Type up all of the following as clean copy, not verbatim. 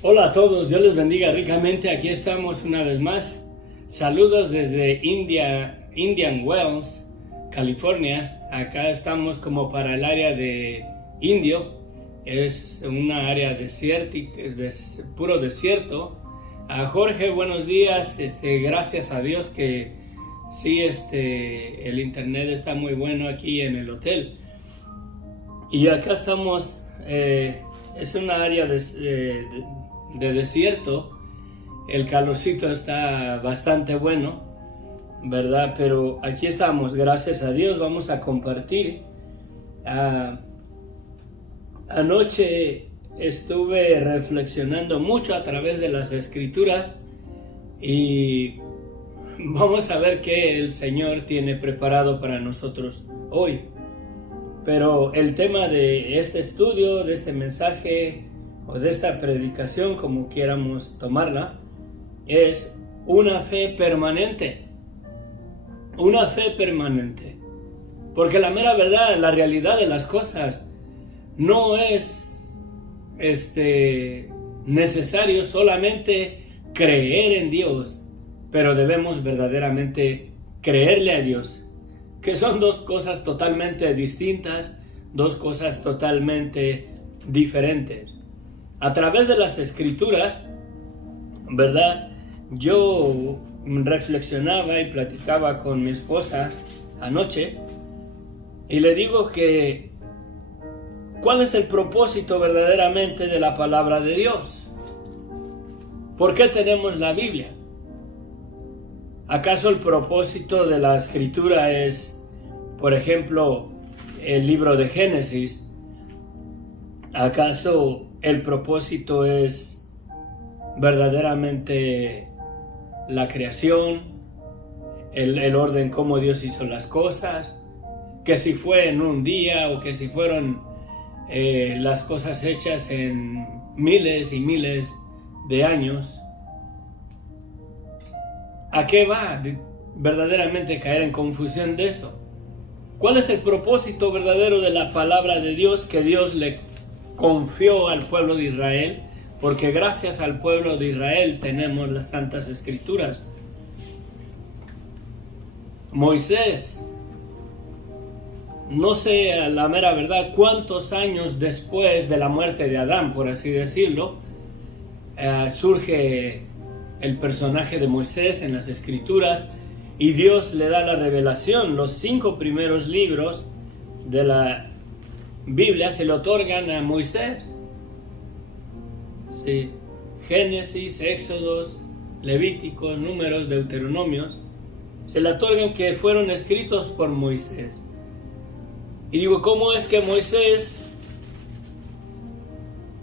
Hola a todos, Dios les bendiga ricamente. Aquí estamos una vez más. Saludos desde Indian Wells, California. Acá estamos como para el área de Indio. Es una área desértica, puro desierto. Jorge, buenos días. Gracias a Dios que sí, el internet está muy bueno aquí en el hotel. Y acá estamos, es una área de desierto. El calorcito está bastante bueno, ¿verdad? Pero aquí estamos, gracias a Dios. Vamos a compartir. Anoche estuve reflexionando mucho a través de las escrituras y vamos a ver qué el Señor tiene preparado para nosotros hoy. Pero el tema de este estudio, de este mensaje o de esta predicación, como quieramos tomarla, es una fe permanente. Una fe permanente. Porque la mera verdad, la realidad de las cosas, no es necesario solamente creer en Dios, pero debemos verdaderamente creerle a Dios, que son dos cosas totalmente distintas, dos cosas totalmente diferentes. A través de las escrituras, ¿verdad? Yo reflexionaba y platicaba con mi esposa anoche y le digo que ¿cuál es el propósito verdaderamente de la palabra de Dios? ¿Por qué tenemos la Biblia? ¿Acaso el propósito de la escritura es, por ejemplo, el libro de Génesis? ¿Acaso el propósito es verdaderamente la creación, el orden cómo Dios hizo las cosas? Que si fue en un día o que si fueron las cosas hechas en miles y miles de años. ¿A qué va verdaderamente caer en confusión de eso? ¿Cuál es el propósito verdadero de la palabra de Dios que Dios le confió al pueblo de Israel? Porque gracias al pueblo de Israel tenemos las Santas Escrituras. Moisés, no sé a la mera verdad cuántos años después de la muerte de Adán, por así decirlo, surge el personaje de Moisés en las Escrituras y Dios le da la revelación. Los 5 primeros libros de la Biblia se le otorgan a Moisés. Sí. Génesis, Éxodos, Levíticos, Números, Deuteronomios, se le otorgan que fueron escritos por Moisés. Y digo, ¿cómo es que Moisés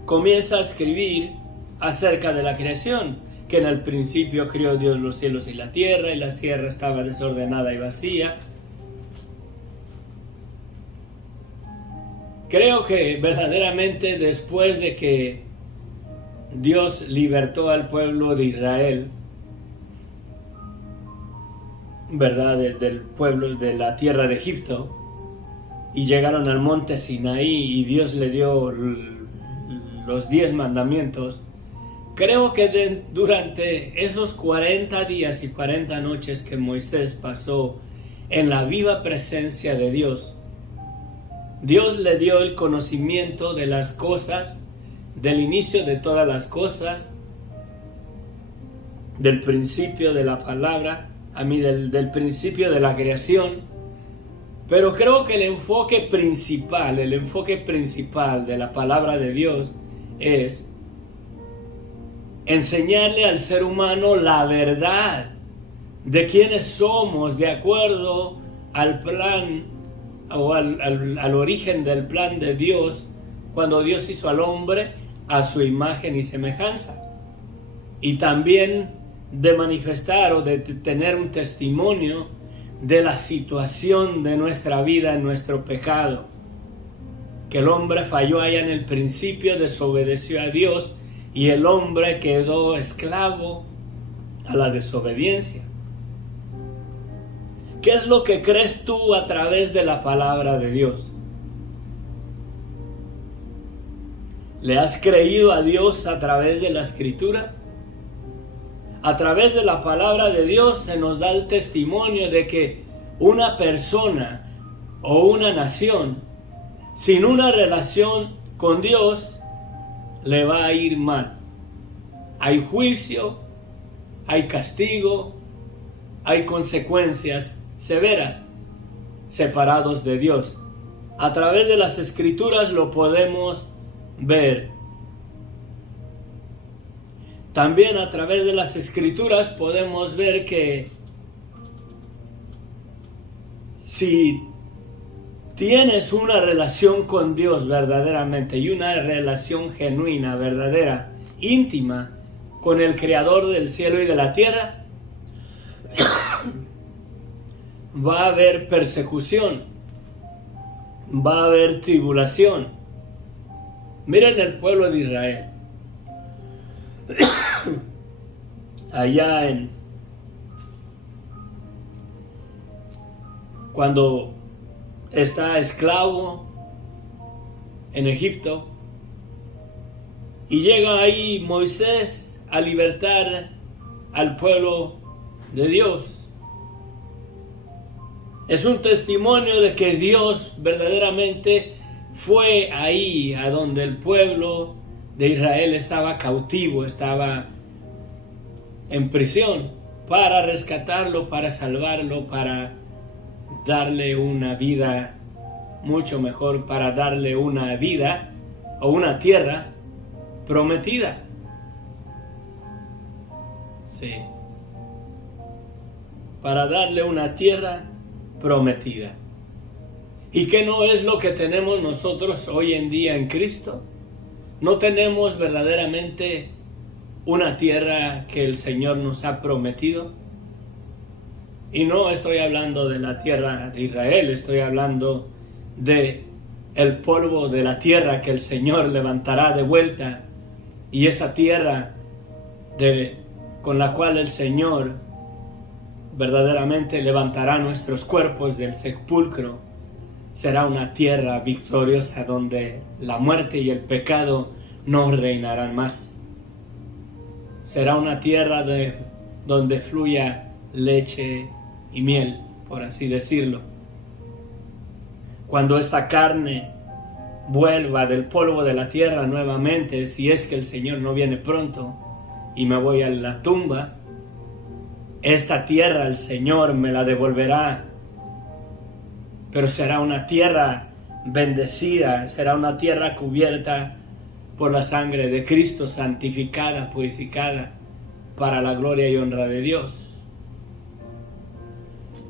comienza a escribir acerca de la creación? Que en el principio creó Dios los cielos y la tierra estaba desordenada y vacía. Creo que verdaderamente después de que Dios libertó al pueblo de Israel, ¿verdad? Del pueblo de la tierra de Egipto, y llegaron al monte Sinaí y Dios le dio los 10 mandamientos. Creo que durante esos 40 días y 40 noches que Moisés pasó en la viva presencia de Dios, Dios le dio el conocimiento de las cosas, del inicio de todas las cosas, del principio de la palabra, del principio de la creación. Pero creo que el enfoque principal de la palabra de Dios es enseñarle al ser humano la verdad de quiénes somos de acuerdo al plan o al origen del plan de Dios cuando Dios hizo al hombre a su imagen y semejanza, y también de manifestar o de tener un testimonio de la situación de nuestra vida en nuestro pecado, que el hombre falló allá en el principio, desobedeció a Dios y el hombre quedó esclavo a la desobediencia. ¿Qué es lo que crees tú a través de la palabra de Dios? ¿Le has creído a Dios a través de la Escritura? A través de la palabra de Dios se nos da el testimonio de que una persona o una nación sin una relación con Dios le va a ir mal. Hay juicio, hay castigo, hay consecuencias severas separados de Dios. A través de las Escrituras lo podemos ver. También a través de las Escrituras podemos ver que si tienes una relación con Dios verdaderamente y una relación genuina, verdadera, íntima con el Creador del cielo y de la tierra, va a haber persecución, va a haber tribulación. Miren el pueblo de Israel. Allá cuando está esclavo en Egipto y llega ahí Moisés a libertar al pueblo de Dios. Es un testimonio de que Dios verdaderamente fue ahí a donde el pueblo de Israel estaba cautivo, estaba en prisión, para rescatarlo, para salvarlo, para darle una vida mucho mejor, para darle una vida o una tierra prometida. Sí. Para darle una tierra prometida. ¿Y qué no es lo que tenemos nosotros hoy en día en Cristo? ¿No tenemos verdaderamente una tierra que el Señor nos ha prometido? Y no estoy hablando de la tierra de Israel, estoy hablando de el polvo de la tierra que el Señor levantará de vuelta, y esa tierra con la cual el Señor verdaderamente levantará nuestros cuerpos del sepulcro será una tierra victoriosa donde la muerte y el pecado no reinarán más. Será una tierra donde fluya leche y miel, por así decirlo. Cuando esta carne vuelva del polvo de la tierra nuevamente, si es que el Señor no viene pronto y me voy a la tumba, esta tierra el Señor me la devolverá, pero será una tierra bendecida, será una tierra cubierta por la sangre de Cristo, santificada, purificada para la gloria y honra de Dios.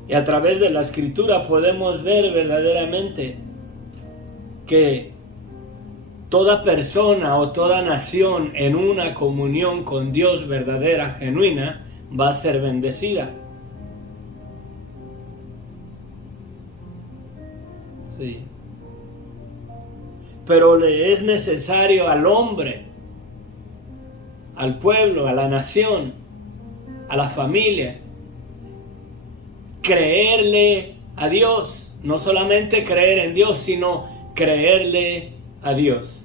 Y a través de la Escritura podemos ver verdaderamente que toda persona o toda nación en una comunión con Dios verdadera, genuina, va a ser bendecida. Sí. Pero le es necesario al hombre, al pueblo, a la nación, a la familia, creerle a Dios. No solamente creer en Dios, sino creerle a Dios.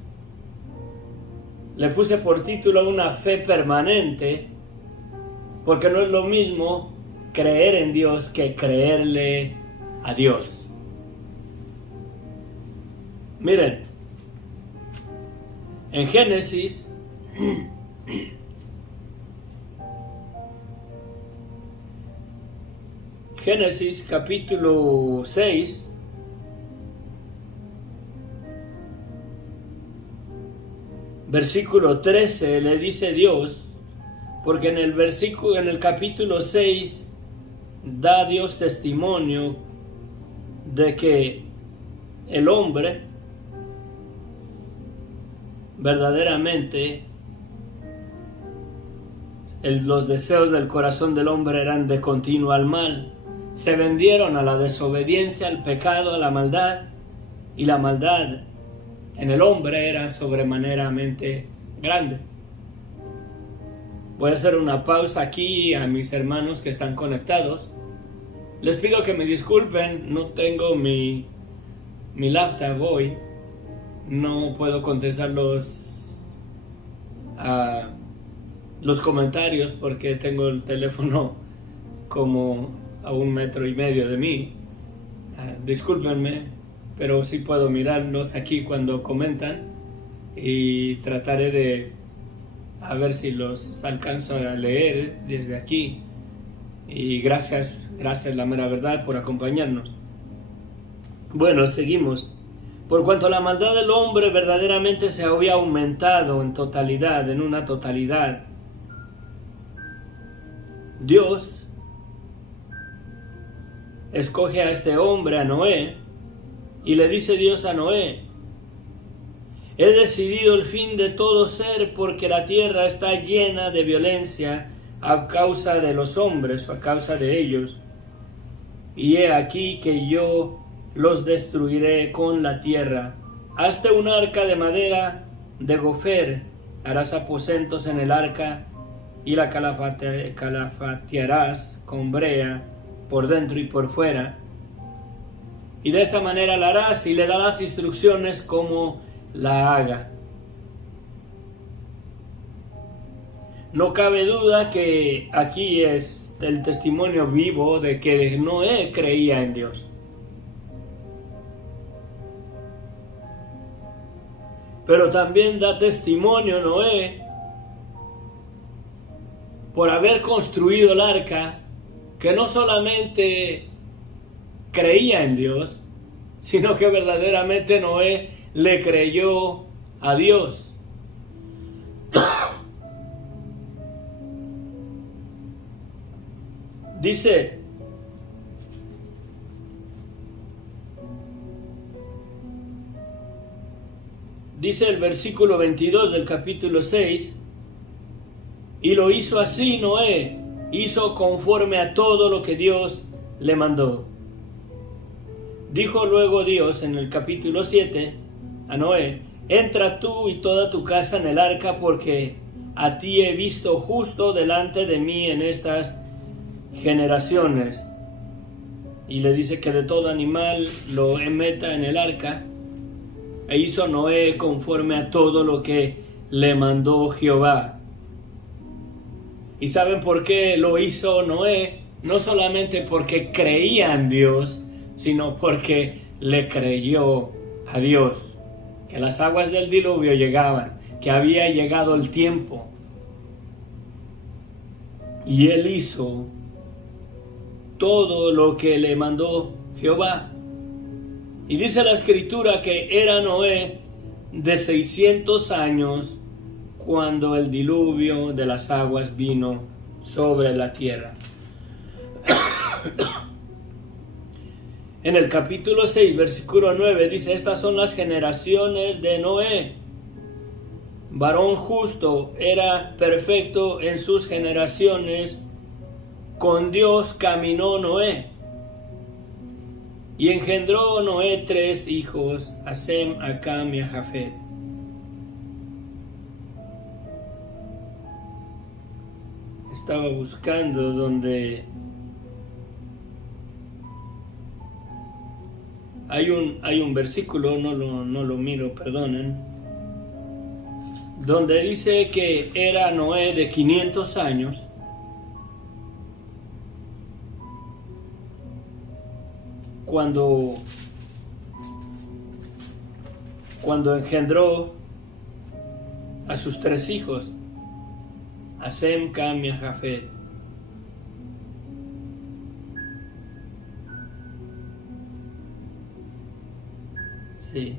Le puse por título una fe permanente, porque no es lo mismo creer en Dios que creerle a Dios. Miren, en Génesis capítulo 6, versículo 13, le dice Dios, porque en el capítulo 6 da Dios testimonio de que el hombre verdaderamente, los deseos del corazón del hombre eran de continuo al mal. Se vendieron a la desobediencia, al pecado, a la maldad, y la maldad en el hombre era sobremaneramente grande. Voy a hacer una pausa aquí a mis hermanos que están conectados. Les pido que me disculpen, no tengo mi laptop hoy. No puedo contestar los los comentarios porque tengo el teléfono como a 1,5 metros de mí. Discúlpenme, pero sí puedo mirarlos aquí cuando comentan y trataré de a ver si los alcanzo a leer desde aquí. Y gracias la mera verdad por acompañarnos. Bueno, seguimos. Por cuanto la maldad del hombre verdaderamente se había aumentado en una totalidad, Dios escoge a este hombre, a Noé, y le dice Dios a Noé: he decidido el fin de todo ser porque la tierra está llena de violencia a causa de los hombres o a causa de ellos. Y he aquí que yo los destruiré con la tierra. Hazte un arca de madera de gofer, harás aposentos en el arca y la calafatearás con brea por dentro y por fuera. Y de esta manera la harás y le darás instrucciones como la haga. No cabe duda que aquí es el testimonio vivo de que Noé creía en Dios. Pero también da testimonio Noé por haber construido el arca, que no solamente creía en Dios, sino que verdaderamente Noé le creyó a Dios. Dice el versículo 22 del capítulo 6, y lo hizo así Noé, hizo conforme a todo lo que Dios le mandó. Dijo luego Dios en el capítulo 7 a Noé: entra tú y toda tu casa en el arca, porque a ti he visto justo delante de mí en estas generaciones. Y le dice que de todo animal lo meta en el arca. E hizo Noé conforme a todo lo que le mandó Jehová. ¿Y saben por qué lo hizo Noé? No solamente porque creía en Dios, sino porque le creyó a Dios. Que las aguas del diluvio llegaban, que había llegado el tiempo. Y él hizo todo lo que le mandó Jehová. Y dice la escritura que era Noé de 600 años cuando el diluvio de las aguas vino sobre la tierra. En el capítulo 6, versículo 9 dice: estas son las generaciones de Noé. Varón justo, era perfecto en sus generaciones. Con Dios caminó Noé. Y engendró Noé 3 hijos, a Sem, a Cam y a Jafet. Estaba buscando donde hay un versículo, no lo miro, perdonen, donde dice que era Noé de 500 años cuando engendró a sus 3 hijos, a Sem, Cam y a Jafet. Sí.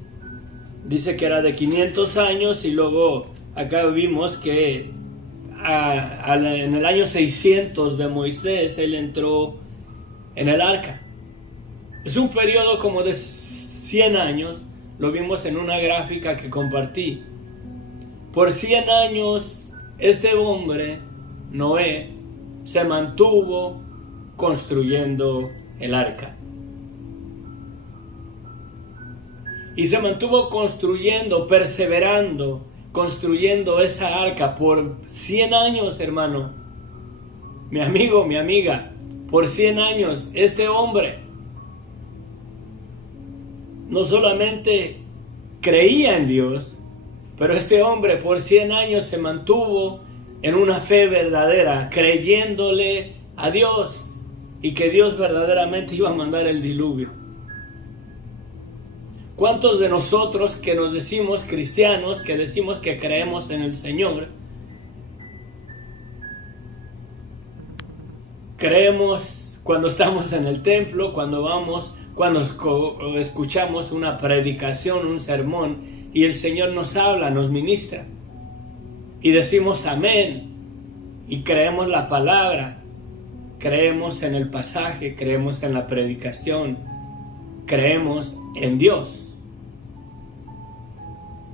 Dice que era de 500 años y luego acá vimos que en el año 600 de Moisés él entró en el arca. Es un periodo como de 100 años, lo vimos en una gráfica que compartí. Por 100 años este hombre, Noé, se mantuvo construyendo el arca. Y se mantuvo construyendo, perseverando, construyendo esa arca por 100 años, hermano. Mi amigo, mi amiga, por 100 años este hombre no solamente creía en Dios, Pero este hombre por 100 años se mantuvo en una fe verdadera, creyéndole a Dios y que Dios verdaderamente iba a mandar el diluvio. ¿Cuántos de nosotros que nos decimos cristianos, que decimos que creemos en el Señor, creemos cuando estamos en el templo, cuando escuchamos una predicación, un sermón, y el Señor nos habla, nos ministra, y decimos amén, y creemos la palabra, creemos en el pasaje, creemos en la predicación, creemos en Dios?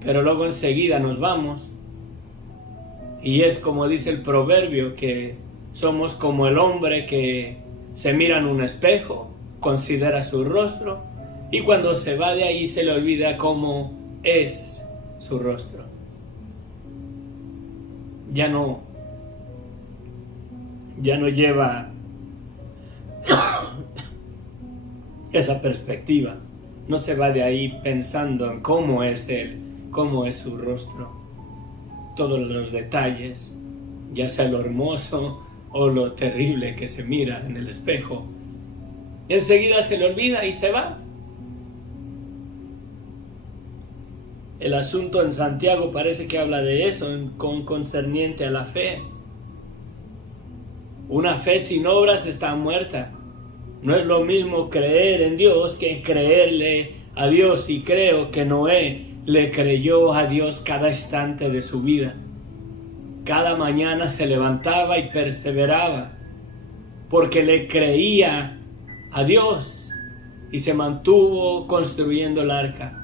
Pero luego enseguida nos vamos, y es como dice el proverbio, que somos como el hombre que se mira en un espejo, considera su rostro, y cuando se va de ahí se le olvida cómo es su rostro. Ya no lleva esa perspectiva. No se va de ahí pensando en cómo es él, cómo es su rostro, todos los detalles, ya sea lo hermoso o lo terrible que se mira en el espejo. Enseguida se le olvida y se va. El asunto en Santiago parece que habla de eso, concerniente a la fe. Una fe sin obras está muerta. No es lo mismo creer en Dios que creerle a Dios, y creo que Noé le creyó a Dios cada instante de su vida. Cada mañana se levantaba y perseveraba, porque le creía a Dios y se mantuvo construyendo el arca.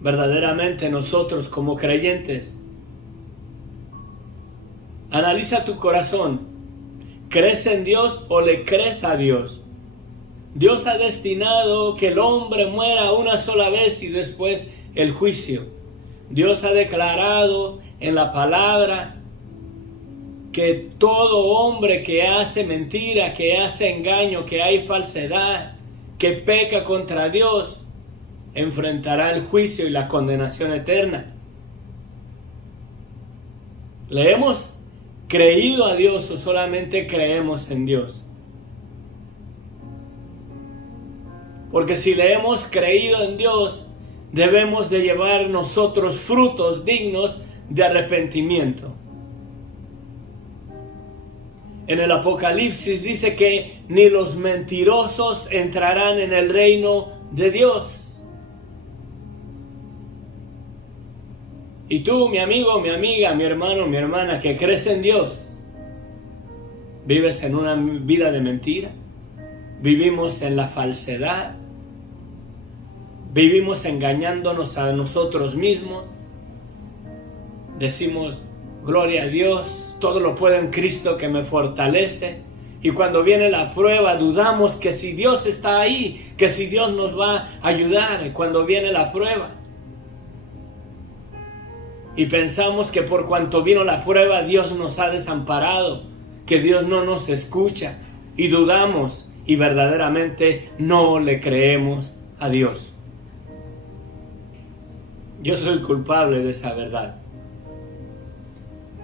Verdaderamente nosotros como creyentes, analiza tu corazón. ¿Crees en Dios o le crees a Dios? Dios ha destinado que el hombre muera una sola vez y después el juicio. Dios ha declarado en la palabra que todo hombre que hace mentira, que hace engaño, que hay falsedad, que peca contra Dios, enfrentará el juicio y la condenación eterna. ¿Le hemos creído a Dios o solamente creemos en Dios? Porque si le hemos creído en Dios, debemos de llevar nosotros frutos dignos de arrepentimiento. En el Apocalipsis dice que ni los mentirosos entrarán en el reino de Dios. Y tú, mi amigo, mi amiga, mi hermano, mi hermana, que crees en Dios, ¿vives en una vida de mentira? ¿Vivimos en la falsedad? ¿Vivimos engañándonos a nosotros mismos? Decimos, gloria a Dios, todo lo puedo en Cristo que me fortalece. Y cuando viene la prueba, dudamos que si Dios está ahí, que si Dios nos va a ayudar cuando viene la prueba. Y pensamos que por cuanto vino la prueba, Dios nos ha desamparado, que Dios no nos escucha. Y dudamos y verdaderamente no le creemos a Dios. Yo soy culpable de esa verdad.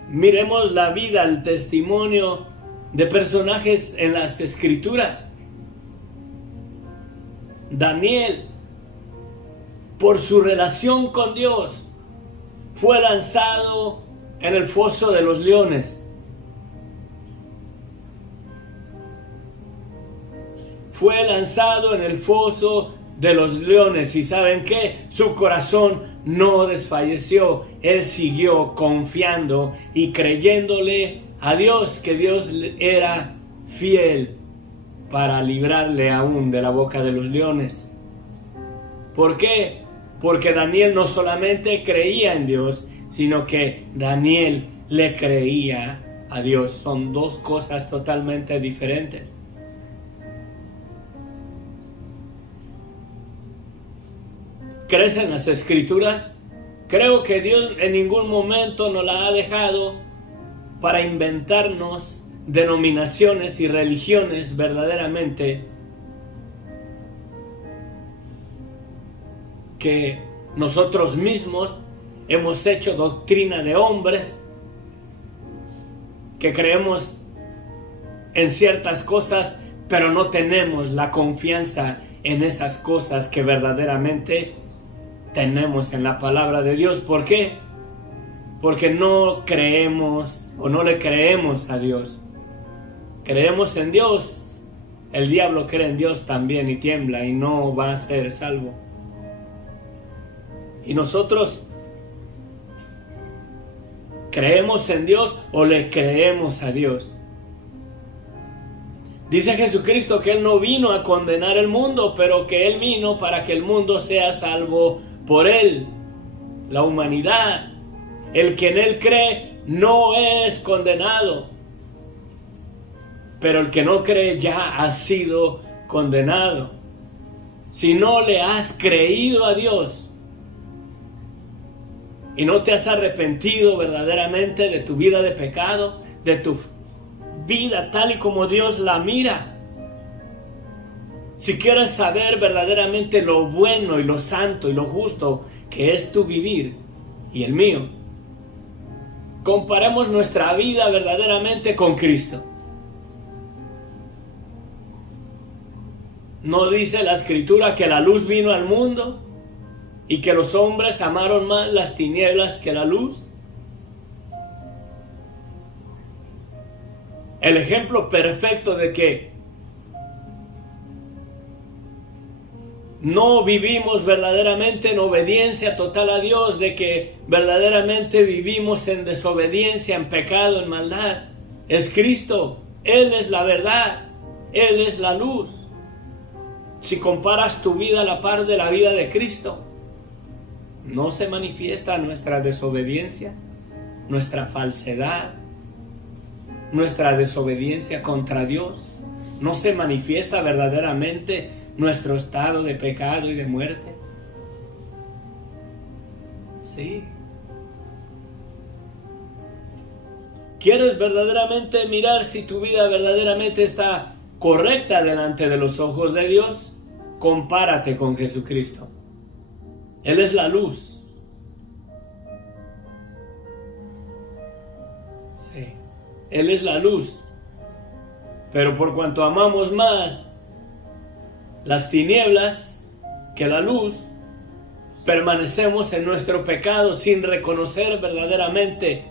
Miremos la vida, el testimonio de personajes en las Escrituras. Daniel, por su relación con Dios, fue lanzado en el foso de los leones. Fue lanzado en el foso de los leones. ¿Y saben qué? Su corazón no desfalleció. Él siguió confiando y creyéndole a Dios, que Dios era fiel para librarle aún de la boca de los leones. ¿Por qué? Porque Daniel no solamente creía en Dios, sino que Daniel le creía a Dios. Son dos cosas totalmente diferentes. ¿Crees en las Escrituras? Creo que Dios en ningún momento nos la ha dejado para inventarnos denominaciones y religiones verdaderamente que nosotros mismos hemos hecho doctrina de hombres, que creemos en ciertas cosas, pero no tenemos la confianza en esas cosas que verdaderamente tenemos en la palabra de Dios. ¿Por qué? Porque no creemos o no le creemos a Dios. Creemos en Dios. El diablo cree en Dios también y tiembla y no va a ser salvo. Y nosotros ¿creemos en Dios o le creemos a Dios? Dice Jesucristo que Él no vino a condenar el mundo, pero que Él vino para que el mundo sea salvo por Él. La humanidad, el que en Él cree, no es condenado. Pero el que no cree ya ha sido condenado. Si no le has creído a Dios y no te has arrepentido verdaderamente de tu vida de pecado, de tu vida tal y como Dios la mira, si quieres saber verdaderamente lo bueno y lo santo y lo justo que es tu vivir y el mío, comparemos nuestra vida verdaderamente con Cristo. ¿No dice la Escritura que la luz vino al mundo y que los hombres amaron más las tinieblas que la luz? El ejemplo perfecto de que no vivimos verdaderamente en obediencia total a Dios, de que verdaderamente vivimos en desobediencia, en pecado, en maldad, es Cristo. Él es la verdad, Él es la luz. Si comparas tu vida a la par de la vida de Cristo, ¿no se manifiesta nuestra desobediencia, nuestra falsedad, nuestra desobediencia contra Dios? ¿No se manifiesta verdaderamente nuestro estado de pecado y de muerte? Sí. ¿Quieres verdaderamente mirar si tu vida verdaderamente está correcta delante de los ojos de Dios? Compárate con Jesucristo. Él es la luz. Sí, Él es la luz. Pero por cuanto amamos más las tinieblas que la luz, permanecemos en nuestro pecado sin reconocer verdaderamente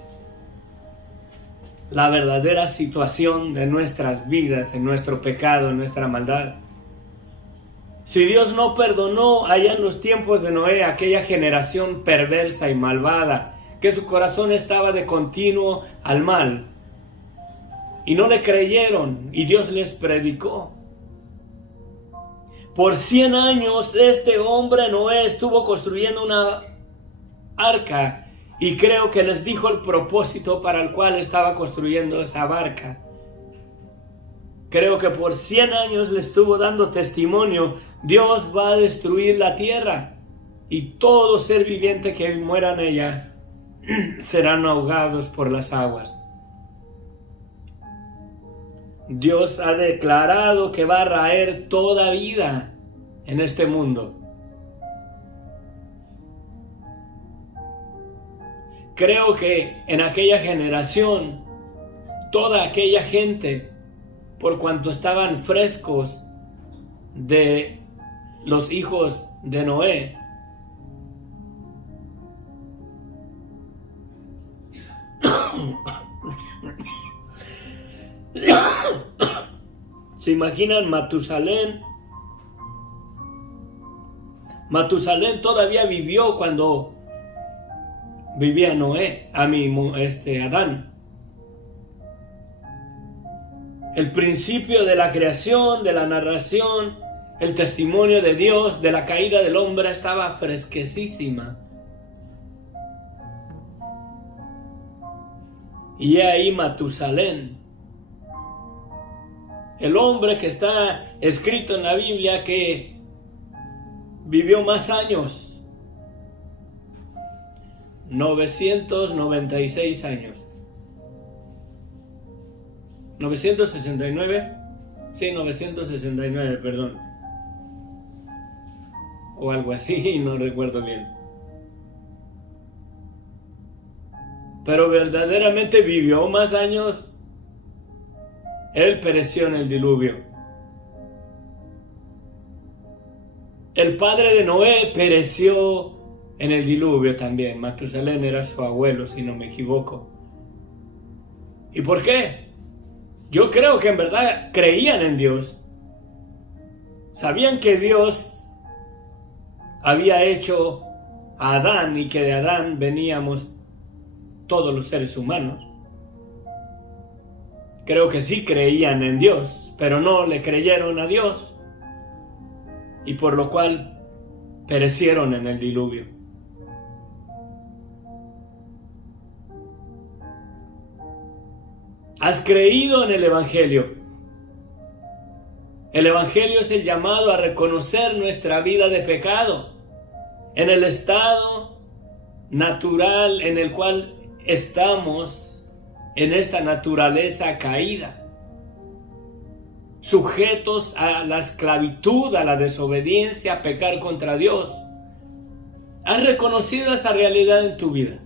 la verdadera situación de nuestras vidas, en nuestro pecado, en nuestra maldad. Si Dios no perdonó allá en los tiempos de Noé aquella generación perversa y malvada, que su corazón estaba de continuo al mal, y no le creyeron, y Dios les predicó. Por 100 años este hombre Noé estuvo construyendo una arca, y creo que les dijo el propósito para el cual estaba construyendo esa barca. Creo que por 100 años le estuvo dando testimonio: Dios va a destruir la tierra y todo ser viviente que muera en ella serán ahogados por las aguas. Dios ha declarado que va a raer toda vida en este mundo. Creo que en aquella generación, toda aquella gente, por cuanto estaban frescos de los hijos de Noé, ¿se imaginan Matusalén? Matusalén todavía vivió cuando vivía Noé, Adán. El principio de la creación, de la narración, el testimonio de Dios, de la caída del hombre estaba fresquecísima. Y ahí Matusalén, el hombre que está escrito en la Biblia que vivió más años, 996 años. 969, sí, 969, perdón. o algo así, no recuerdo bien. Pero verdaderamente vivió más años. Él pereció en el diluvio. El padre de Noé pereció en el diluvio también. Matusalén era su abuelo, si no me equivoco. ¿Y por qué? Yo creo que en verdad creían en Dios. Sabían que Dios había hecho a Adán y que de Adán veníamos todos los seres humanos. Creo que sí creían en Dios, pero no le creyeron a Dios, y por lo cual perecieron en el diluvio. ¿Has creído en el Evangelio? El Evangelio es el llamado a reconocer nuestra vida de pecado, en el estado natural en el cual estamos, en esta naturaleza caída, sujetos a la esclavitud, a la desobediencia, a pecar contra Dios. ¿Has reconocido esa realidad en tu vida?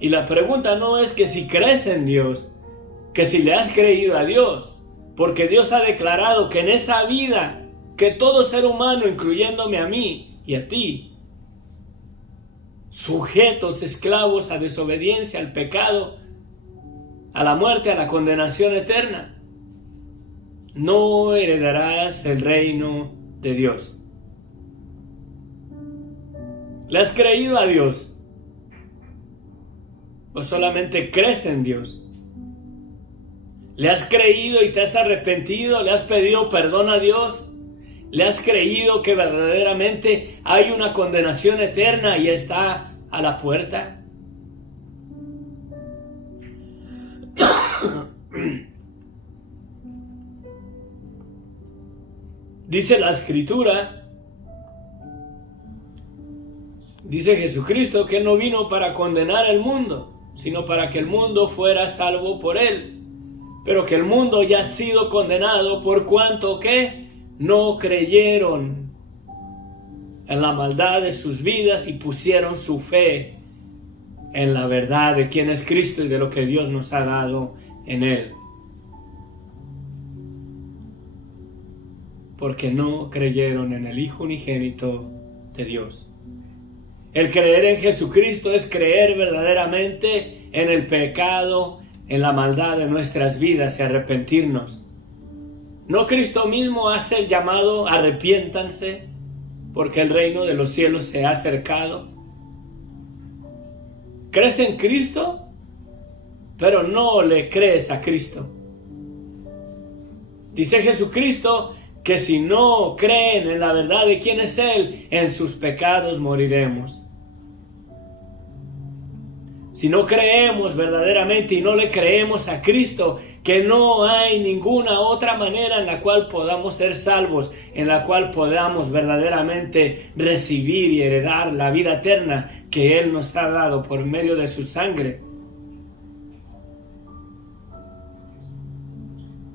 Y la pregunta no es que si crees en Dios, que si le has creído a Dios, porque Dios ha declarado que en esa vida, que todo ser humano, incluyéndome a mí y a ti, sujetos, esclavos a desobediencia, al pecado, a la muerte, a la condenación eterna, no heredarás el reino de Dios. ¿Le has creído a Dios? ¿O solamente crees en Dios? ¿Le has creído y te has arrepentido? ¿Le has pedido perdón a Dios? ¿Le has creído que verdaderamente hay una condenación eterna y está a la puerta? Dice la Escritura, dice Jesucristo que Él no vino para condenar el mundo, sino para que el mundo fuera salvo por Él. Pero que el mundo ya ha sido condenado por cuanto que no creyeron en la maldad de sus vidas y pusieron su fe en la verdad de quién es Cristo y de lo que Dios nos ha dado en Él. Porque no creyeron en el Hijo unigénito de Dios. El creer en Jesucristo es creer verdaderamente en el pecado, en la maldad de nuestras vidas y arrepentirnos. ¿No Cristo mismo hace el llamado arrepiéntanse porque el reino de los cielos se ha acercado? ¿Crees en Cristo? Pero no le crees a Cristo. Dice Jesucristo que si no creen en la verdad de quién es Él, en sus pecados moriremos. Si no creemos verdaderamente y no le creemos a Cristo, que no hay ninguna otra manera en la cual podamos ser salvos, en la cual podamos verdaderamente recibir y heredar la vida eterna que Él nos ha dado por medio de su sangre.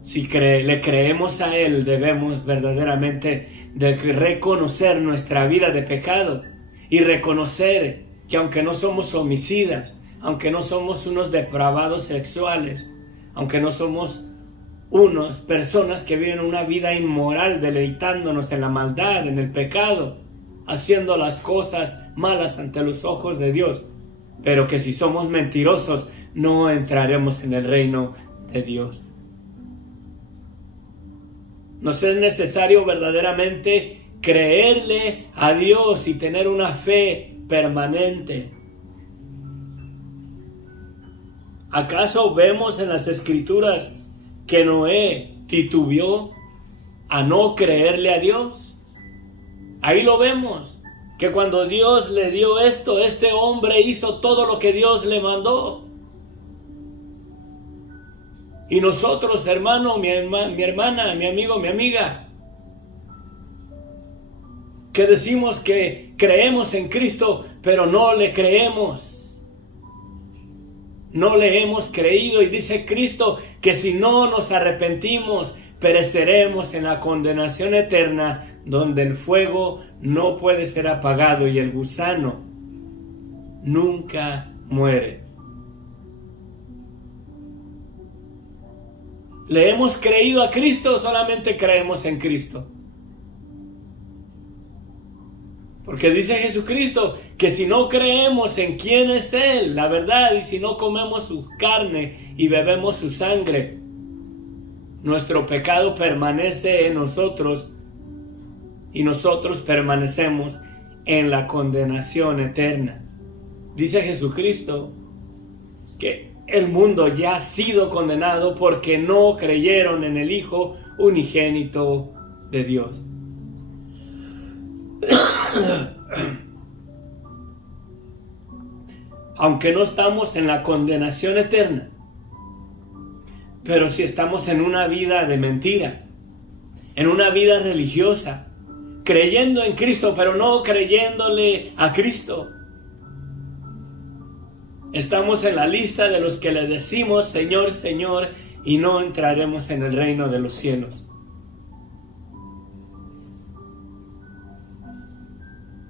Si le creemos a Él, debemos verdaderamente de reconocer nuestra vida de pecado y reconocer que aunque no somos homicidas, aunque no somos unos depravados sexuales, aunque no somos unas personas que viven una vida inmoral deleitándonos en la maldad, en el pecado, haciendo las cosas malas ante los ojos de Dios, pero que si somos mentirosos no entraremos en el reino de Dios. Nos es necesario verdaderamente creerle a Dios y tener una fe permanente. ¿Acaso vemos en las Escrituras que Noé titubeó a no creerle a Dios? Ahí lo vemos, que cuando Dios le dio esto, este hombre hizo todo lo que Dios le mandó. Y nosotros, hermano, mi hermana, mi amigo, mi amiga, que decimos que creemos en Cristo, pero no le creemos. No le hemos creído, y dice Cristo que si no nos arrepentimos pereceremos en la condenación eterna, donde el fuego no puede ser apagado y el gusano nunca muere. ¿Le hemos creído a Cristo o solamente creemos en Cristo? Porque dice Jesucristo que si no creemos en quién es Él, la verdad, y si no comemos su carne y bebemos su sangre, nuestro pecado permanece en nosotros y nosotros permanecemos en la condenación eterna. Dice Jesucristo que el mundo ya ha sido condenado porque no creyeron en el Hijo unigénito de Dios. Aunque no estamos en la condenación eterna, pero sí estamos en una vida de mentira, en una vida religiosa, creyendo en Cristo, pero no creyéndole a Cristo. Estamos en la lista de los que le decimos Señor, Señor, y no entraremos en el reino de los cielos.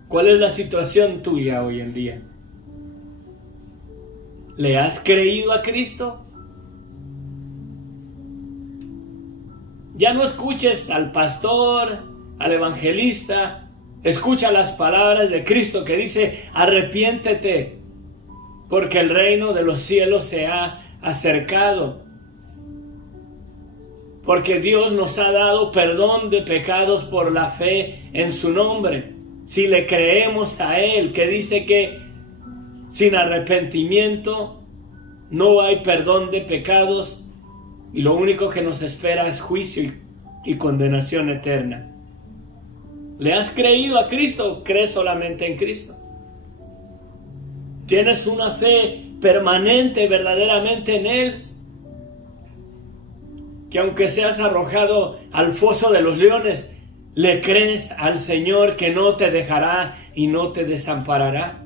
¿Cuál es la situación tuya hoy en día? ¿Le has creído a Cristo? Ya no escuches al pastor, al evangelista. Escucha las palabras de Cristo que dice: arrepiéntete, porque el reino de los cielos se ha acercado. Porque Dios nos ha dado perdón de pecados por la fe en su nombre. Si le creemos a Él, que dice que sin arrepentimiento no hay perdón de pecados y lo único que nos espera es juicio y condenación eterna. ¿Le has creído a Cristo? ¿Crees solamente en Cristo? ¿Tienes una fe permanente verdaderamente en Él? Que aunque seas arrojado al foso de los leones, ¿le crees al Señor que no te dejará y no te desamparará?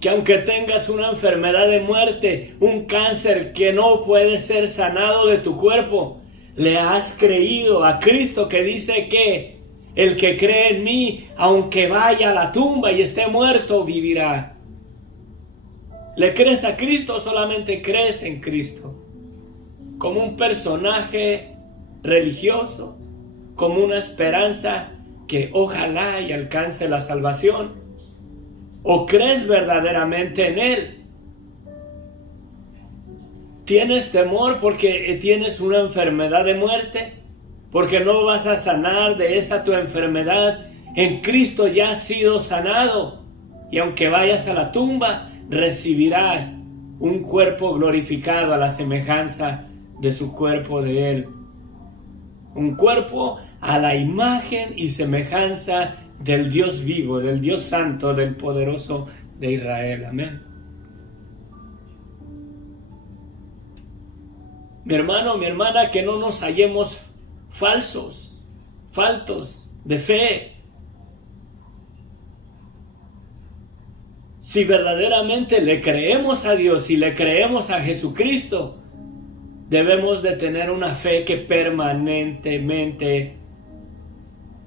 Que aunque tengas una enfermedad de muerte, un cáncer que no puede ser sanado de tu cuerpo, ¿le has creído a Cristo que dice que el que cree en mí, aunque vaya a la tumba y esté muerto, vivirá? ¿Le crees a Cristo o solamente crees en Cristo? Como un personaje religioso, como una esperanza que ojalá y alcance la salvación. ¿O crees verdaderamente en Él? ¿Tienes temor porque tienes una enfermedad de muerte? ¿Porque no vas a sanar de esta tu enfermedad? En Cristo ya has sido sanado. Y aunque vayas a la tumba, recibirás un cuerpo glorificado a la semejanza de su cuerpo de Él. Un cuerpo a la imagen y semejanza del Dios vivo, del Dios santo, del poderoso de Israel. Amén. Mi hermano, mi hermana, que no nos hallemos faltos de fe. Si verdaderamente le creemos a Dios y le creemos a Jesucristo, debemos de tener una fe que permanentemente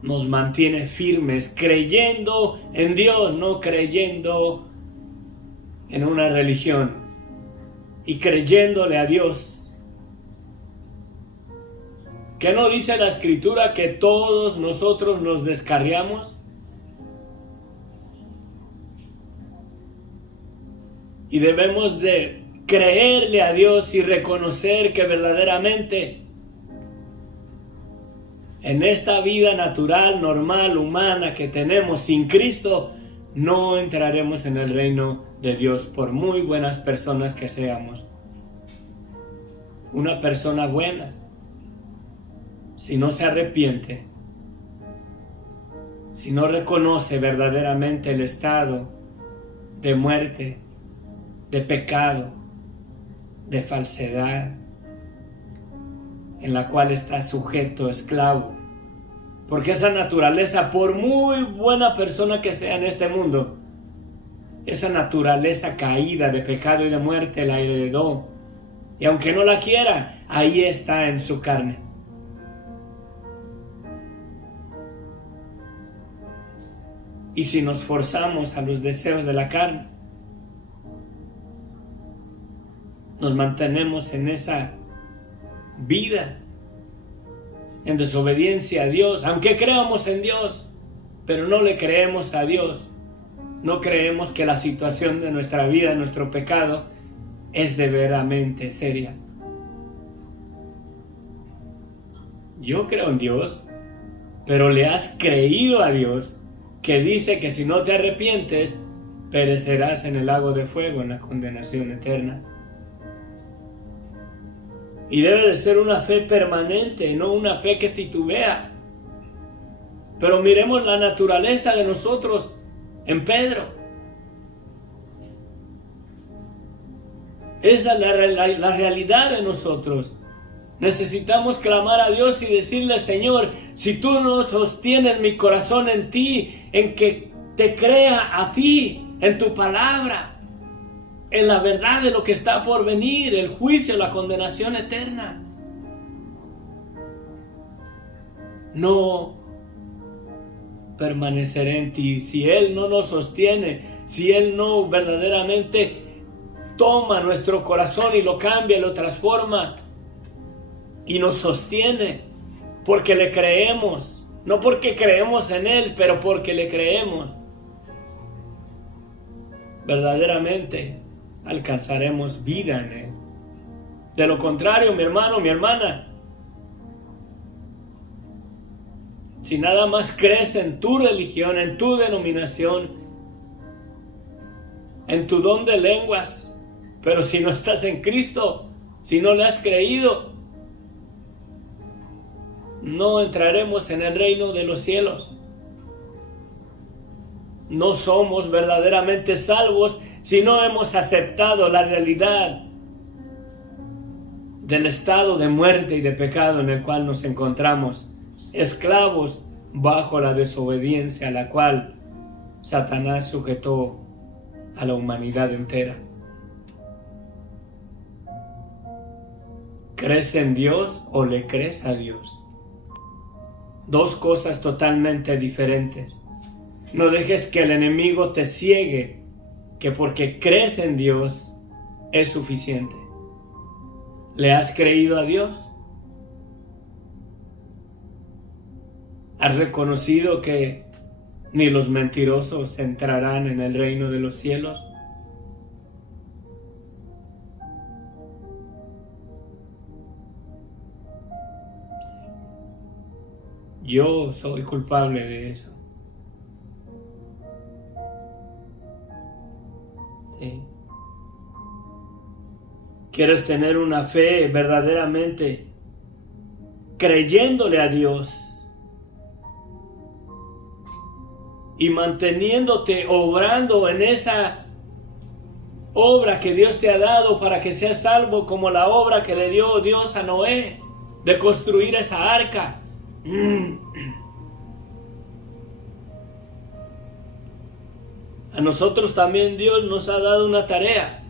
nos mantiene firmes, creyendo en Dios, no creyendo en una religión, y creyéndole a Dios. ¿Qué no dice la Escritura que todos nosotros nos descarriamos? Y debemos de creerle a Dios y reconocer que verdaderamente en esta vida natural, normal, humana que tenemos sin Cristo, no entraremos en el reino de Dios, por muy buenas personas que seamos. Una persona buena, si no se arrepiente, si no reconoce verdaderamente el estado de muerte, de pecado, de falsedad, en la cual está sujeto, esclavo. Porque esa naturaleza, por muy buena persona que sea en este mundo, esa naturaleza caída de pecado y de muerte la heredó Y aunque no la quiera, ahí está en su carne. Y si nos forzamos a los deseos de la carne, nos mantenemos en esa vida, en desobediencia a Dios, aunque creamos en Dios, pero no le creemos a Dios. No creemos que la situación de nuestra vida, nuestro pecado, es de veramente seria. Yo creo en Dios, pero le has creído a Dios, que dice que si no te arrepientes, perecerás en el lago de fuego, en la condenación eterna. Y debe de ser una fe permanente, no una fe que titubea. Pero miremos la naturaleza de nosotros en Pedro. Esa es la realidad de nosotros. Necesitamos clamar a Dios y decirle: Señor, si tú no sostienes mi corazón en ti, en que te crea a ti, en tu palabra, en la verdad de lo que está por venir, el juicio, la condenación eterna, no permaneceré en ti. Si Él no nos sostiene, si Él no verdaderamente toma nuestro corazón y lo cambia, lo transforma y nos sostiene, porque le creemos, no porque creemos en Él, pero porque le creemos, verdaderamente alcanzaremos vida en Él. De lo contrario, mi hermano, mi hermana, si nada más crees en tu religión, en tu denominación, en tu don de lenguas, pero si no estás en Cristo, si no le has creído, no entraremos en el reino de los cielos. No somos verdaderamente salvos si no hemos aceptado la realidad del estado de muerte y de pecado en el cual nos encontramos, esclavos bajo la desobediencia a la cual Satanás sujetó a la humanidad entera. ¿Crees en Dios o le crees a Dios? Dos cosas totalmente diferentes. No dejes que el enemigo te ciegue, que porque crees en Dios es suficiente. ¿Le has creído a Dios? ¿Has reconocido que ni los mentirosos entrarán en el reino de los cielos? Yo soy culpable de eso. Sí. ¿Quieres tener una fe verdaderamente creyéndole a Dios y manteniéndote obrando en esa obra que Dios te ha dado para que seas salvo, como la obra que le dio Dios a Noé de construir esa arca? A nosotros también Dios nos ha dado una tarea.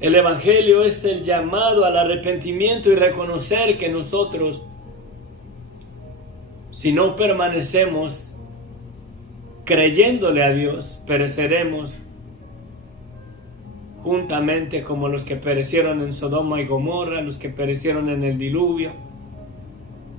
El Evangelio es el llamado al arrepentimiento y reconocer que nosotros, si no permanecemos creyéndole a Dios, pereceremos juntamente como los que perecieron en Sodoma y Gomorra, los que perecieron en el diluvio.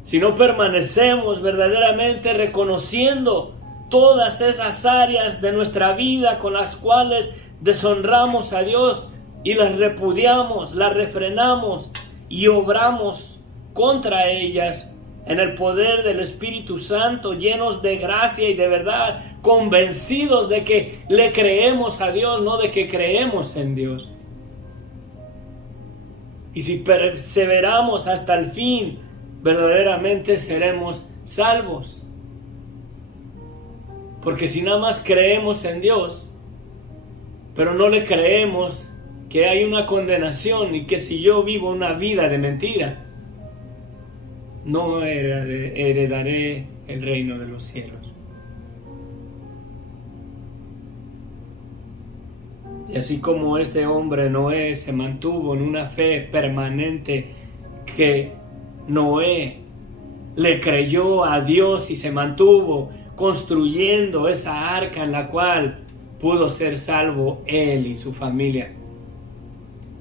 Si no permanecemos verdaderamente reconociendo todas esas áreas de nuestra vida con las cuales deshonramos a Dios y las repudiamos, las refrenamos y obramos contra ellas en el poder del Espíritu Santo, llenos de gracia y de verdad, convencidos de que le creemos a Dios, no de que creemos en Dios. Y si perseveramos hasta el fin, verdaderamente seremos salvos. Porque si nada más creemos en Dios, pero no le creemos que hay una condenación y que si yo vivo una vida de mentira, no heredaré el reino de los cielos. Y así como este hombre Noé se mantuvo en una fe permanente, que Noé le creyó a Dios y se mantuvo construyendo esa arca en la cual pudo ser salvo él y su familia.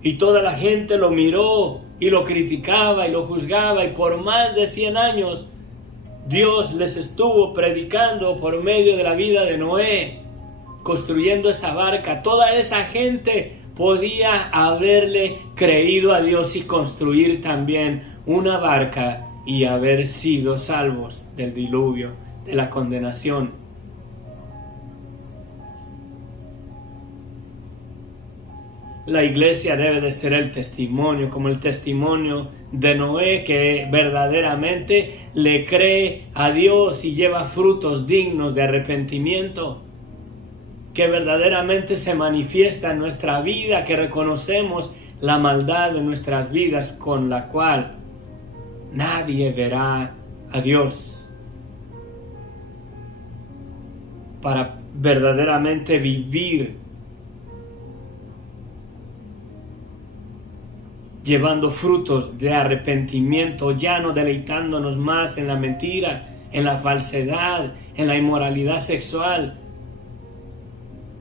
Y toda la gente lo miró y lo criticaba y lo juzgaba, y por más de 100 años Dios les estuvo predicando por medio de la vida de Noé, construyendo esa barca. Toda esa gente podía haberle creído a Dios y construir también una barca y haber sido salvos del diluvio, de la condenación. La iglesia debe de ser el testimonio, como el testimonio de Noé, que verdaderamente le cree a Dios y lleva frutos dignos de arrepentimiento, que verdaderamente se manifiesta en nuestra vida, que reconocemos la maldad de nuestras vidas, con la cual nadie verá a Dios. Para verdaderamente vivir llevando frutos de arrepentimiento, ya no deleitándonos más en la mentira, en la falsedad, en la inmoralidad sexual,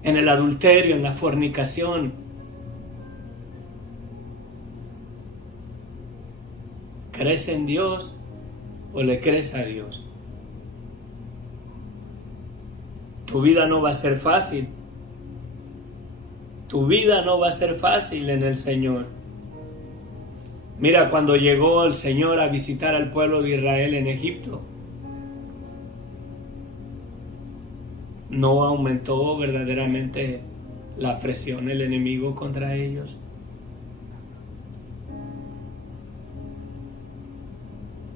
en el adulterio, en la fornicación. ¿Crees en Dios o le crees a Dios? Tu vida no va a ser fácil. Tu vida no va a ser fácil en el Señor. Mira, cuando llegó el Señor a visitar al pueblo de Israel en Egipto, no aumentó verdaderamente la presión del enemigo contra ellos.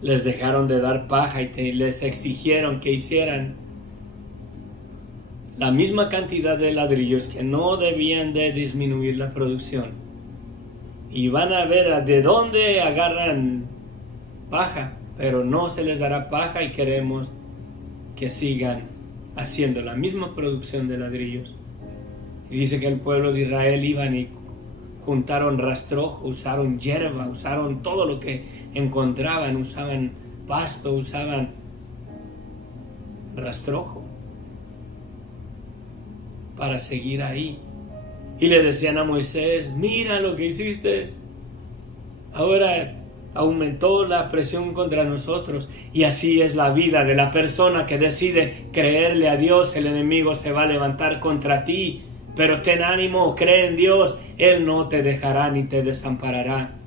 Les dejaron de dar paja y les exigieron que hicieran la misma cantidad de ladrillos, que no debían de disminuir la producción. Y van a ver de dónde agarran paja, pero no se les dará paja, y queremos que sigan haciendo la misma producción de ladrillos. Y dice que el pueblo de Israel iban y juntaron rastrojo, usaron hierba, usaron todo lo que encontraban, usaban pasto, usaban rastrojo para seguir ahí. Y le decían a Moisés: mira lo que hiciste. Ahora aumentó la presión contra nosotros. Y así es la vida de la persona que decide creerle a Dios. El enemigo se va a levantar contra ti, pero ten ánimo, cree en Dios. Él no te dejará ni te desamparará.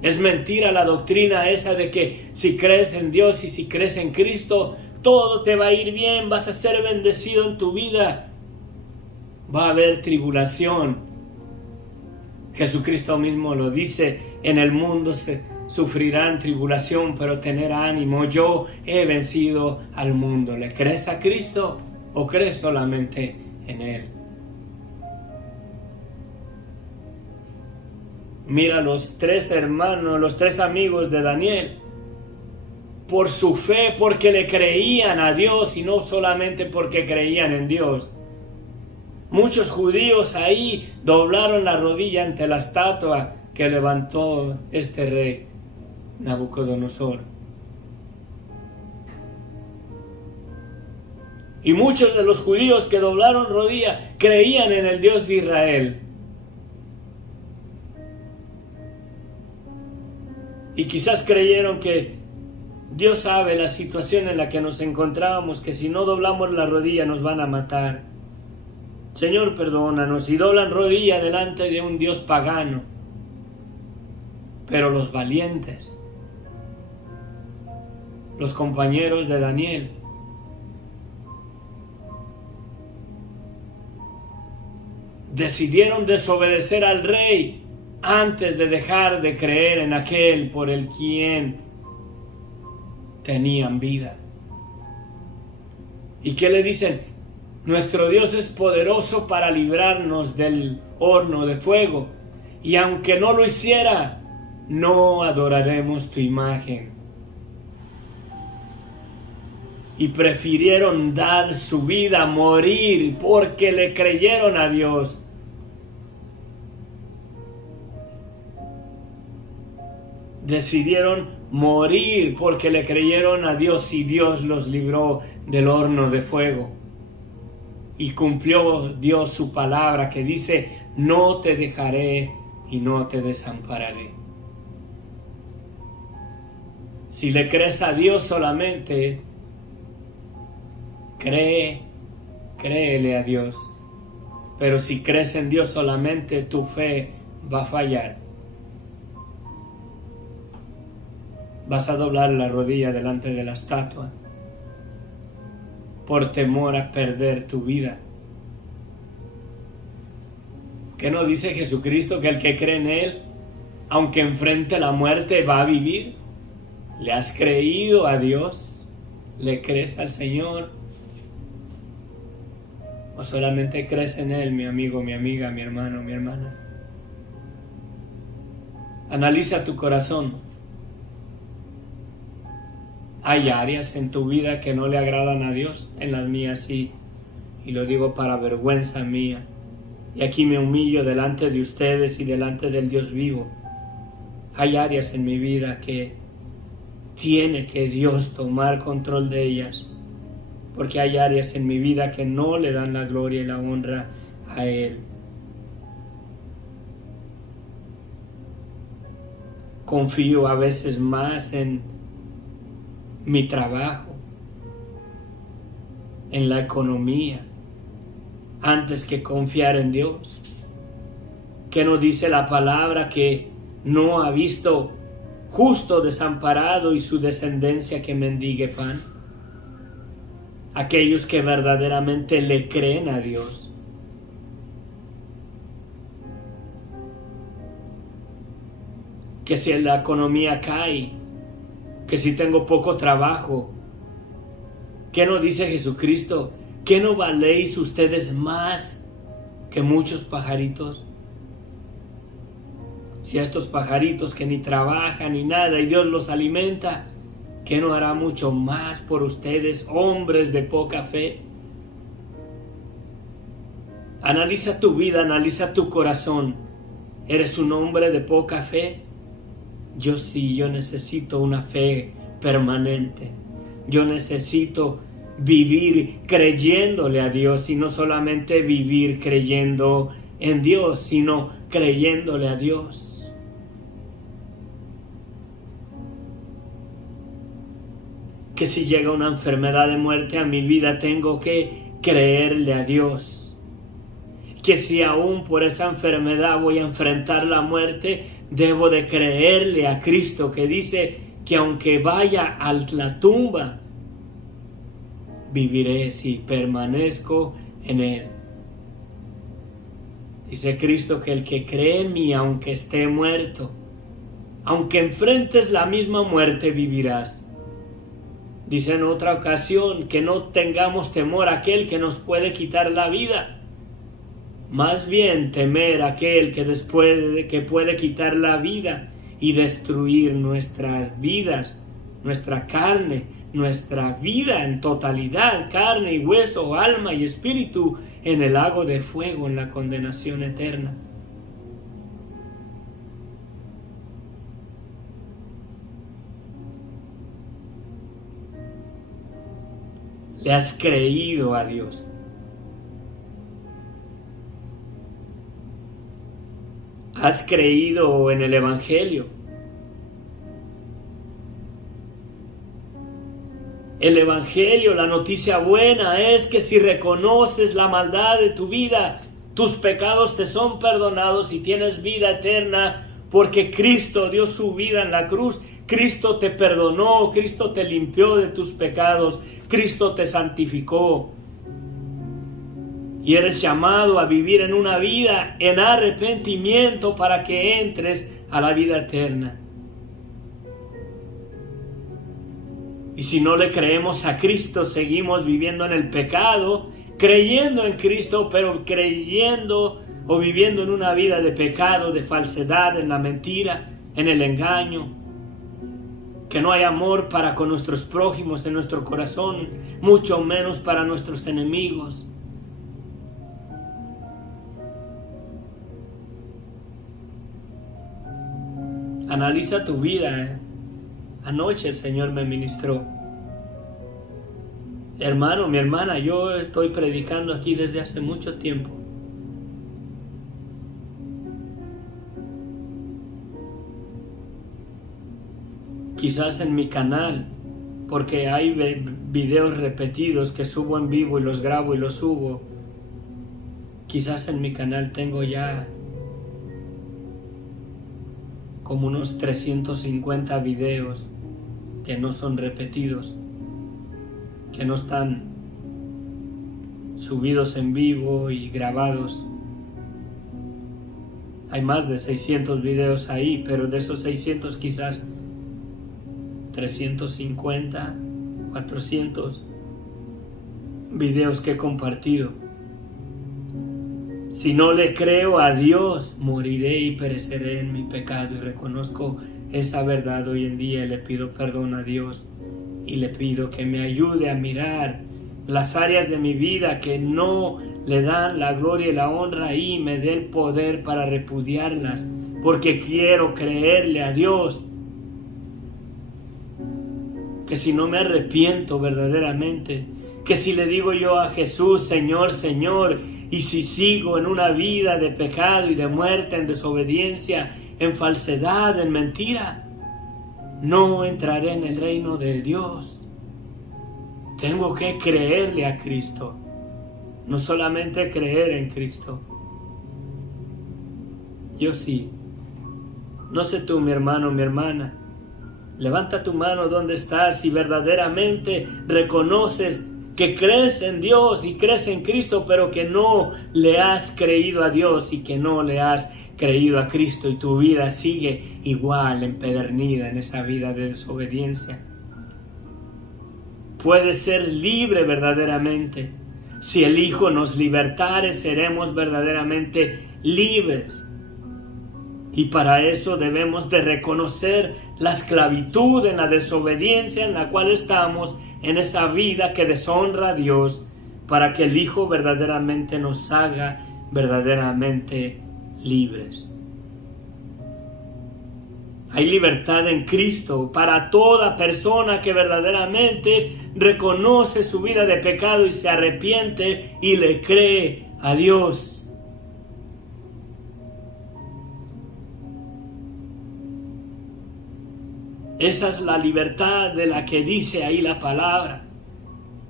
Es mentira la doctrina esa de que si crees en Dios y si crees en Cristo, todo te va a ir bien, vas a ser bendecido en tu vida. Va a haber tribulación. Jesucristo mismo lo dice: en el mundo se sufrirán tribulación, pero tener ánimo, yo he vencido al mundo. ¿Le crees a Cristo o crees solamente en Él? Mira los 3 hermanos, los 3 amigos de Daniel, por su fe, porque le creían a Dios y no solamente porque creían en Dios. Muchos judíos ahí doblaron la rodilla ante la estatua que levantó este rey Nabucodonosor. Y muchos de los judíos que doblaron rodilla creían en el Dios de Israel. Y quizás creyeron que Dios sabe la situación en la que nos encontrábamos, que si no doblamos la rodilla nos van a matar. Señor, perdónanos. Y doblan rodilla delante de un Dios pagano. Pero los valientes, los compañeros de Daniel, decidieron desobedecer al rey antes de dejar de creer en aquel por el quien tenían vida. ¿Y qué le dicen? Nuestro Dios es poderoso para librarnos del horno de fuego, y aunque no lo hiciera, no adoraremos tu imagen. Y prefirieron dar su vida, morir, porque le creyeron a Dios. decidieron morir porque le creyeron a Dios y Dios los libró del horno de fuego. Y cumplió Dios su palabra que dice: no te dejaré y no te desampararé. Si le crees a Dios solamente, créele a Dios. Pero si crees en Dios solamente, tu fe va a fallar. Vas a doblar la rodilla delante de la estatua por temor a perder tu vida. ¿Qué no dice Jesucristo que el que cree en Él, aunque enfrente la muerte, va a vivir? ¿Le has creído a Dios? ¿Le crees al Señor? ¿O solamente crees en Él, mi amigo, mi amiga, mi hermano, mi hermana? Analiza tu corazón. ¿Hay áreas en tu vida que no le agradan a Dios? En las mías sí. Y lo digo para vergüenza mía. Y aquí me humillo delante de ustedes y delante del Dios vivo. Hay áreas en mi vida que tiene que Dios tomar control de ellas. Porque hay áreas en mi vida que no le dan la gloria y la honra a Él. Confío a veces más en mi trabajo, en la economía, antes que confiar en Dios. ¿Qué nos dice la palabra? Que no ha visto justo desamparado y su descendencia que mendigue pan. Aquellos que verdaderamente le creen a Dios. Que si la economía cae, que si tengo poco trabajo, ¿qué nos dice Jesucristo? ¿Qué no valéis ustedes más que muchos pajaritos? Si a estos pajaritos que ni trabajan ni nada y Dios los alimenta, ¿qué no hará mucho más por ustedes, hombres de poca fe? Analiza tu vida, analiza tu corazón. ¿Eres un hombre de poca fe? Yo sí, yo necesito una fe permanente. Yo necesito vivir creyéndole a Dios y no solamente vivir creyendo en Dios, sino creyéndole a Dios. Que si llega una enfermedad de muerte a mi vida, tengo que creerle a Dios. Que si aún por esa enfermedad voy a enfrentar la muerte, debo de creerle a Cristo, que dice que aunque vaya a la tumba, viviré si permanezco en Él. Dice Cristo que el que cree en mí, aunque esté muerto, aunque enfrentes la misma muerte, vivirás. Dice en otra ocasión que no tengamos temor a aquel que nos puede quitar la vida. Más bien temer a aquel que puede quitar la vida y destruir nuestras vidas, nuestra carne, nuestra vida en totalidad, carne y hueso, alma y espíritu, en el lago de fuego, en la condenación eterna. ¿Le has creído a Dios? ¿Has creído en el Evangelio? El Evangelio, la noticia buena, es que si reconoces la maldad de tu vida, tus pecados te son perdonados y tienes vida eterna, porque Cristo dio su vida en la cruz. Cristo te perdonó, Cristo te limpió de tus pecados, Cristo te santificó. Y eres llamado a vivir en una vida en arrepentimiento para que entres a la vida eterna. Y si no le creemos a Cristo, seguimos viviendo en el pecado, creyendo en Cristo, pero creyendo o viviendo en una vida de pecado, de falsedad, en la mentira, en el engaño. Que no hay amor para con nuestros prójimos en nuestro corazón, mucho menos para nuestros enemigos. Analiza tu vida. Anoche el Señor me ministró. Hermano, mi hermana, yo estoy predicando aquí desde hace mucho tiempo. Quizás en mi canal, porque hay videos repetidos que subo en vivo y los grabo y los subo. Quizás en mi canal tengo ya como unos 350 videos que no son repetidos, que no están subidos en vivo y grabados. Hay más de 600 videos ahí, pero de esos 600 quizás 350, 400 videos que he compartido. Si no le creo a Dios, moriré y pereceré en mi pecado, y reconozco esa verdad hoy en día. Le pido perdón a Dios y le pido que me ayude a mirar las áreas de mi vida que no le dan la gloria y la honra, y me dé el poder para repudiarlas, porque quiero creerle a Dios. Que si no me arrepiento verdaderamente, que si le digo yo a Jesús, Señor, Señor, y si sigo en una vida de pecado y de muerte, en desobediencia, en falsedad, en mentira, no entraré en el reino de Dios. Tengo que creerle a Cristo, no solamente creer en Cristo. Yo sí. No sé tú, mi hermano, mi hermana. Levanta tu mano donde estás y verdaderamente reconoces que crees en Dios y crees en Cristo, pero que no le has creído a Dios y que no le has creído a Cristo, y tu vida sigue igual empedernida en esa vida de desobediencia. Puedes ser libre verdaderamente. Si el Hijo nos libertare, seremos verdaderamente libres. Y para eso debemos de reconocer la esclavitud en la desobediencia en la cual estamos, en esa vida que deshonra a Dios, para que el Hijo verdaderamente nos haga verdaderamente libres. Hay libertad en Cristo para toda persona que verdaderamente reconoce su vida de pecado y se arrepiente y le cree a Dios. Esa es la libertad de la que dice ahí la palabra,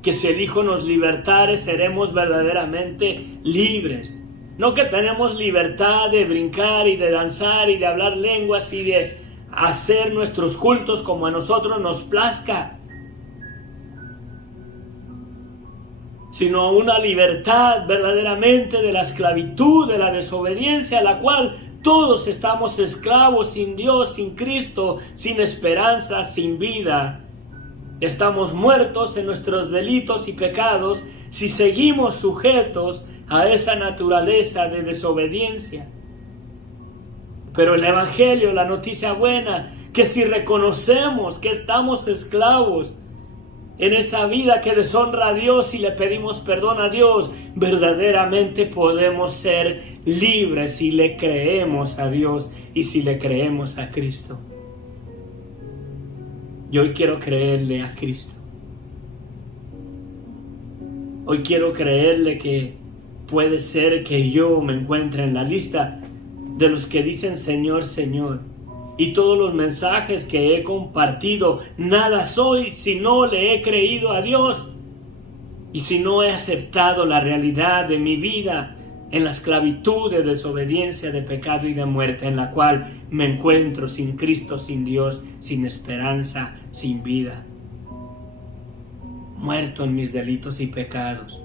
que si el Hijo nos libertare, seremos verdaderamente libres. No que tenemos libertad de brincar y de danzar y de hablar lenguas y de hacer nuestros cultos como a nosotros nos plazca, sino una libertad verdaderamente de la esclavitud, de la desobediencia, a la cual todos estamos esclavos, sin Dios, sin Cristo, sin esperanza, sin vida. Estamos muertos en nuestros delitos y pecados si seguimos sujetos a esa naturaleza de desobediencia. Pero el Evangelio, la noticia buena, que si reconocemos que estamos esclavos en esa vida que deshonra a Dios y le pedimos perdón a Dios, verdaderamente podemos ser libres si le creemos a Dios y si le creemos a Cristo. Yo hoy quiero creerle a Cristo. Hoy quiero creerle que puede ser que yo me encuentre en la lista de los que dicen Señor, Señor. Y todos los mensajes que he compartido, nada soy si no le he creído a Dios. Y si no he aceptado la realidad de mi vida en la esclavitud de desobediencia, de pecado y de muerte, en la cual me encuentro sin Cristo, sin Dios, sin esperanza, sin vida. Muerto en mis delitos y pecados.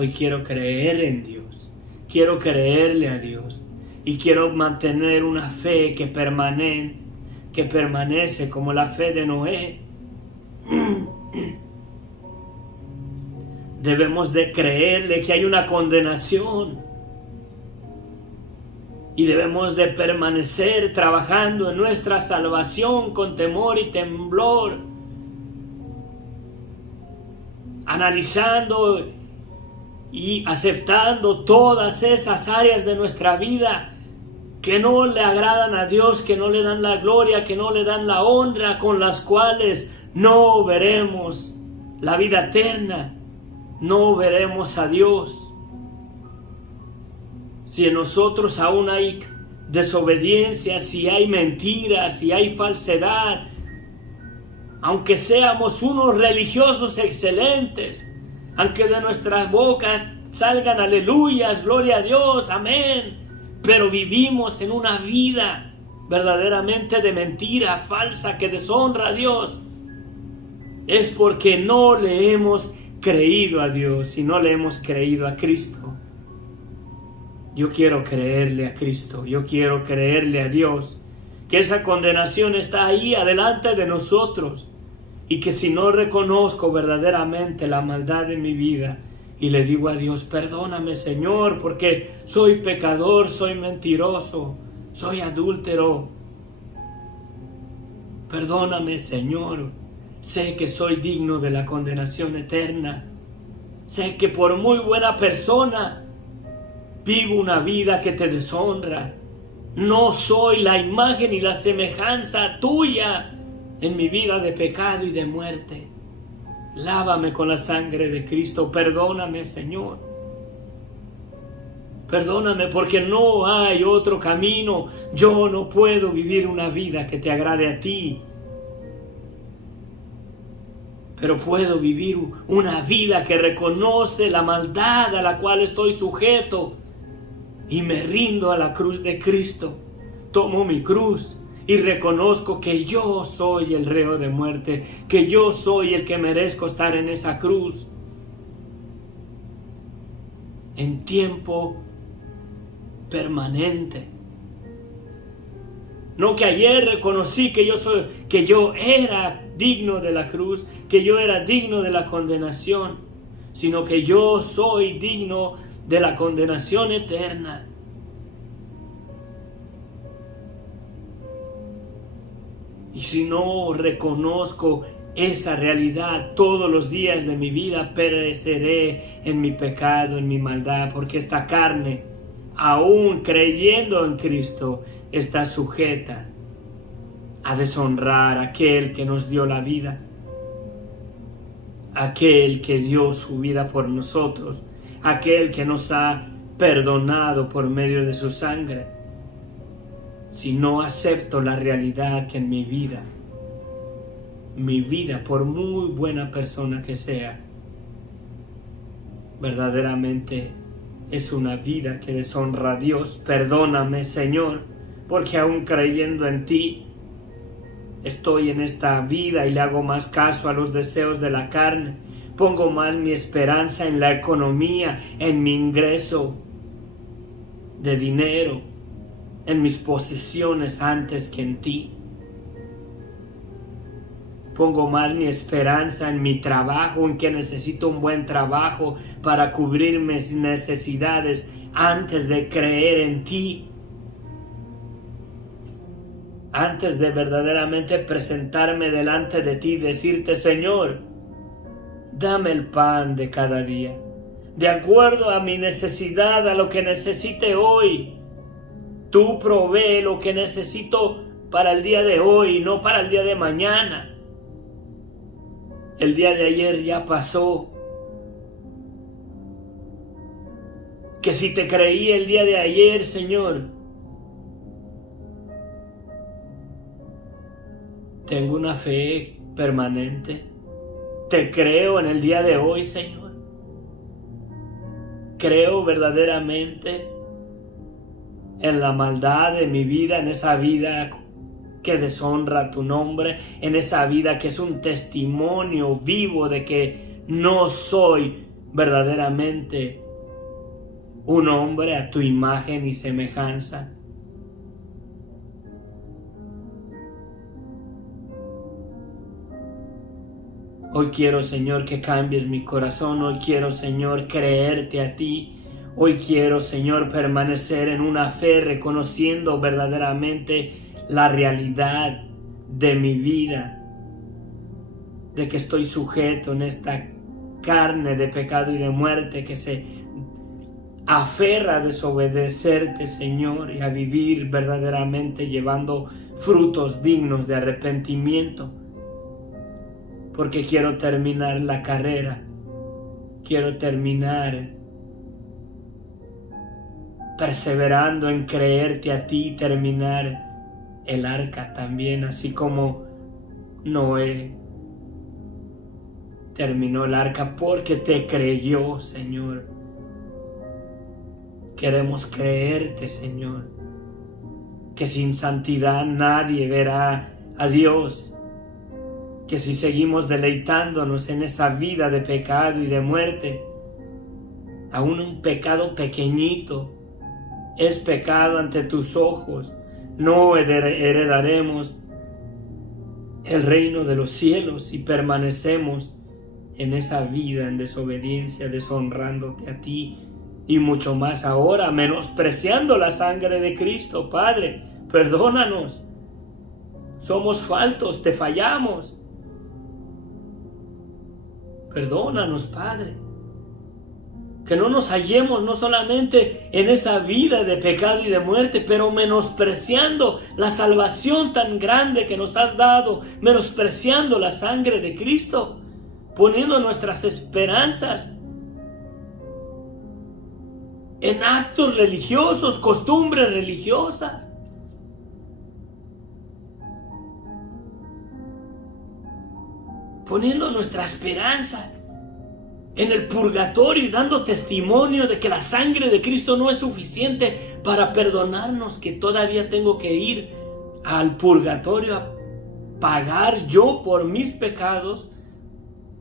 Hoy quiero creer en Dios, quiero creerle a Dios y quiero mantener una fe que permanece como la fe de Noé. Debemos de creerle que hay una condenación y debemos de permanecer trabajando en nuestra salvación con temor y temblor, analizando y aceptando todas esas áreas de nuestra vida que no le agradan a Dios, que no le dan la gloria, que no le dan la honra, con las cuales no veremos la vida eterna, no veremos a Dios. Si en nosotros aún hay desobediencia, si hay mentiras, si hay falsedad, aunque seamos unos religiosos excelentes, aunque de nuestras bocas salgan aleluyas, gloria a Dios, amén, pero vivimos en una vida verdaderamente de mentira, falsa, que deshonra a Dios, es porque no le hemos creído a Dios y no le hemos creído a Cristo. Yo quiero creerle a Cristo, yo quiero creerle a Dios, que esa condenación está ahí adelante de nosotros, y que si no reconozco verdaderamente la maldad de mi vida y le digo a Dios, perdóname Señor, porque soy pecador, soy mentiroso, soy adúltero, perdóname Señor, sé que soy digno de la condenación eterna, sé que por muy buena persona vivo una vida que te deshonra, no soy la imagen y la semejanza tuya en mi vida de pecado y de muerte. Lávame con la sangre de Cristo, perdóname Señor. Perdóname porque no hay otro camino. Yo no puedo vivir una vida que te agrade a ti, pero puedo vivir una vida que reconoce la maldad a la cual estoy sujeto y me rindo a la cruz de Cristo. Tomo mi cruz y reconozco que yo soy el reo de muerte, que yo soy el que merezco estar en esa cruz. En tiempo permanente. No que ayer reconocí que yo era digno de la cruz, que yo era digno de la condenación, sino que yo soy digno de la condenación eterna. Y si no reconozco esa realidad todos los días de mi vida, pereceré en mi pecado, en mi maldad, porque esta carne, aún creyendo en Cristo, está sujeta a deshonrar a aquel que nos dio la vida, aquel que dio su vida por nosotros, aquel que nos ha perdonado por medio de su sangre. Si no acepto la realidad que en mi vida, por muy buena persona que sea, verdaderamente es una vida que deshonra a Dios, perdóname Señor, porque aún creyendo en ti, estoy en esta vida y le hago más caso a los deseos de la carne, pongo más mi esperanza en la economía, en mi ingreso de dinero, en mis posesiones antes que en ti. Pongo más mi esperanza en mi trabajo, en que necesito un buen trabajo para cubrir mis necesidades antes de creer en ti. Antes de verdaderamente presentarme delante de ti y decirte, Señor, dame el pan de cada día, de acuerdo a mi necesidad, a lo que necesite hoy. Tú provee lo que necesito para el día de hoy, no para el día de mañana. El día de ayer ya pasó. Que si te creí el día de ayer, Señor, tengo una fe permanente. Te creo en el día de hoy, Señor. Creo verdaderamente en la maldad de mi vida, en esa vida que deshonra tu nombre, en esa vida que es un testimonio vivo de que no soy verdaderamente un hombre a tu imagen y semejanza. Hoy quiero, Señor, que cambies mi corazón. Hoy quiero, Señor, creerte a ti. Hoy quiero, Señor, permanecer en una fe, reconociendo verdaderamente la realidad de mi vida, de que estoy sujeto en esta carne de pecado y de muerte que se aferra a desobedecerte, Señor, y a vivir verdaderamente llevando frutos dignos de arrepentimiento. Porque quiero terminar la carrera, quiero terminar perseverando en creerte a ti, terminar el arca también, así como Noé terminó el arca porque te creyó, Señor. Queremos creerte, Señor, que sin santidad nadie verá a Dios, que si seguimos deleitándonos en esa vida de pecado y de muerte, aún un pecado pequeñito es pecado ante tus ojos, no heredaremos el reino de los cielos si permanecemos en esa vida en desobediencia, deshonrándote a ti, y mucho más ahora, menospreciando la sangre de Cristo. Padre, perdónanos, somos faltos, te fallamos. Perdónanos, Padre, que no nos hallemos no solamente en esa vida de pecado y de muerte, pero menospreciando la salvación tan grande que nos has dado, menospreciando la sangre de Cristo, poniendo nuestras esperanzas en actos religiosos, costumbres religiosas. Poniendo nuestra esperanza en el purgatorio y dando testimonio de que la sangre de Cristo no es suficiente para perdonarnos, que todavía tengo que ir al purgatorio a pagar yo por mis pecados,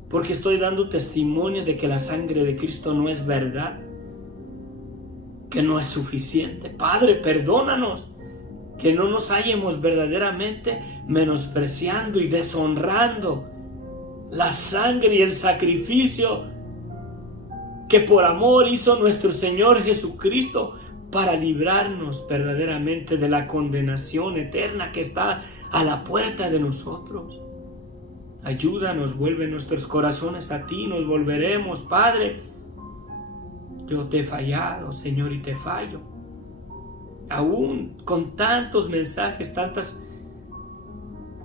porque estoy dando testimonio de que la sangre de Cristo no es verdad, que no es suficiente. Padre, perdónanos, que no nos hallemos verdaderamente menospreciando y deshonrando la sangre y el sacrificio que por amor hizo nuestro Señor Jesucristo para librarnos verdaderamente de la condenación eterna que está a la puerta de nosotros. Ayúdanos, vuelve nuestros corazones a ti, nos volveremos, Padre. Yo te he fallado, Señor, y te fallo. Aún con tantos mensajes, tantas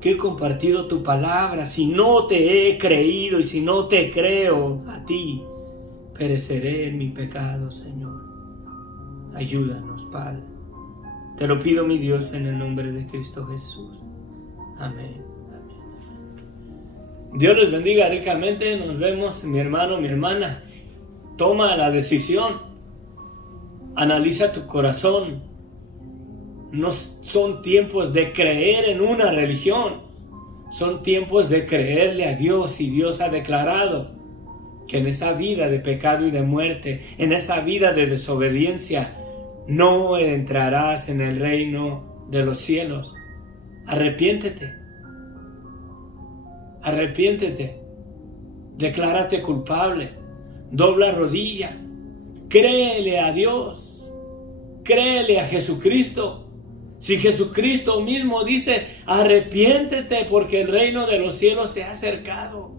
que he compartido tu palabra, si no te he creído y si no te creo a ti, pereceré en mi pecado, Señor. Ayúdanos, Padre. Te lo pido, mi Dios, en el nombre de Cristo Jesús. Amén. Amén. Dios les bendiga ricamente. Nos vemos, mi hermano, mi hermana. Toma la decisión. Analiza tu corazón. No son tiempos de creer en una religión. Son tiempos de creerle a Dios, y Dios ha declarado que en esa vida de pecado y de muerte, en esa vida de desobediencia, no entrarás en el reino de los cielos. Arrepiéntete. Arrepiéntete. Declárate culpable. Dobla rodilla. Créele a Dios. Créele a Jesucristo. Si Jesucristo mismo dice, arrepiéntete porque el reino de los cielos se ha acercado.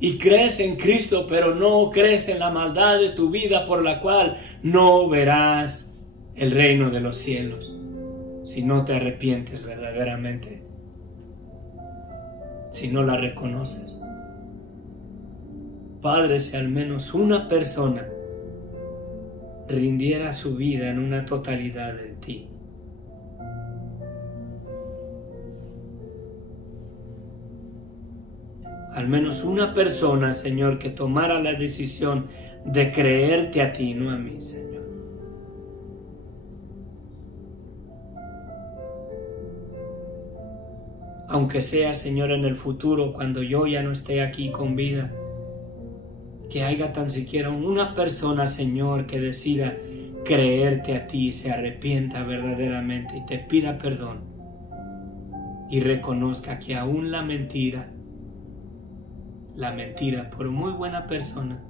Y crees en Cristo, pero no crees en la maldad de tu vida, por la cual no verás el reino de los cielos. Si no te arrepientes verdaderamente. Si no la reconoces. Padre, si al menos una persona rindiera su vida en una totalidad en ti. Al menos una persona, Señor, que tomara la decisión de creerte a ti, no a mí, Señor. Aunque sea, Señor, en el futuro, cuando yo ya no esté aquí con vida, que haya tan siquiera una persona, Señor, que decida creerte a ti, se arrepienta verdaderamente y te pida perdón y reconozca que aún la mentira, por muy buena persona,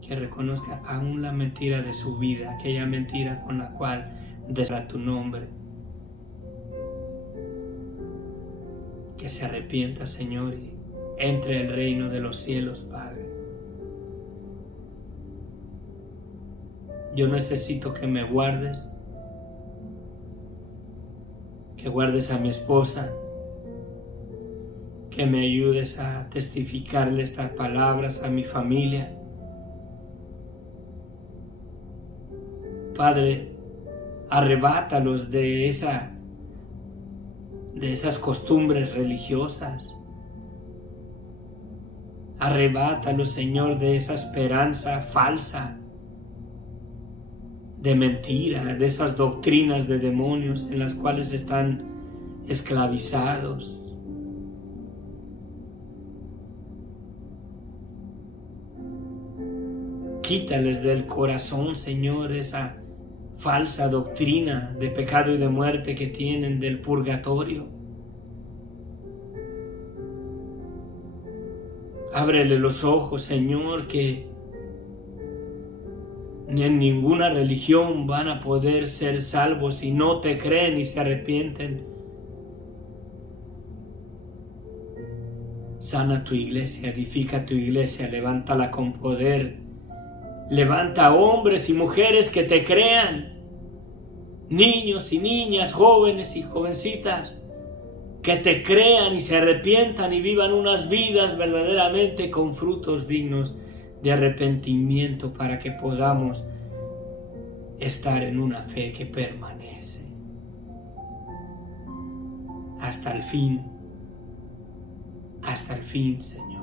que reconozca aún la mentira de su vida, aquella mentira con la cual deshonra tu nombre, que se arrepienta, Señor, y entre el reino de los cielos, Padre. Yo necesito que me guardes, que guardes a mi esposa, que me ayudes a testificarle estas palabras a mi familia. Padre, arrebátalos de esas costumbres religiosas. Arrebátalos, Señor, de esa esperanza falsa, de mentira, de esas doctrinas de demonios en las cuales están esclavizados. Quítales del corazón, Señor, esa falsa doctrina de pecado y de muerte que tienen del purgatorio. Ábrele los ojos, Señor, que ni en ninguna religión van a poder ser salvos si no te creen y se arrepienten. Sana tu iglesia, edifica tu iglesia, levántala con poder. Levanta hombres y mujeres que te crean, niños y niñas, jóvenes y jovencitas, que te crean y se arrepientan y vivan unas vidas verdaderamente con frutos dignos de arrepentimiento para que podamos estar en una fe que permanece hasta el fin, Señor.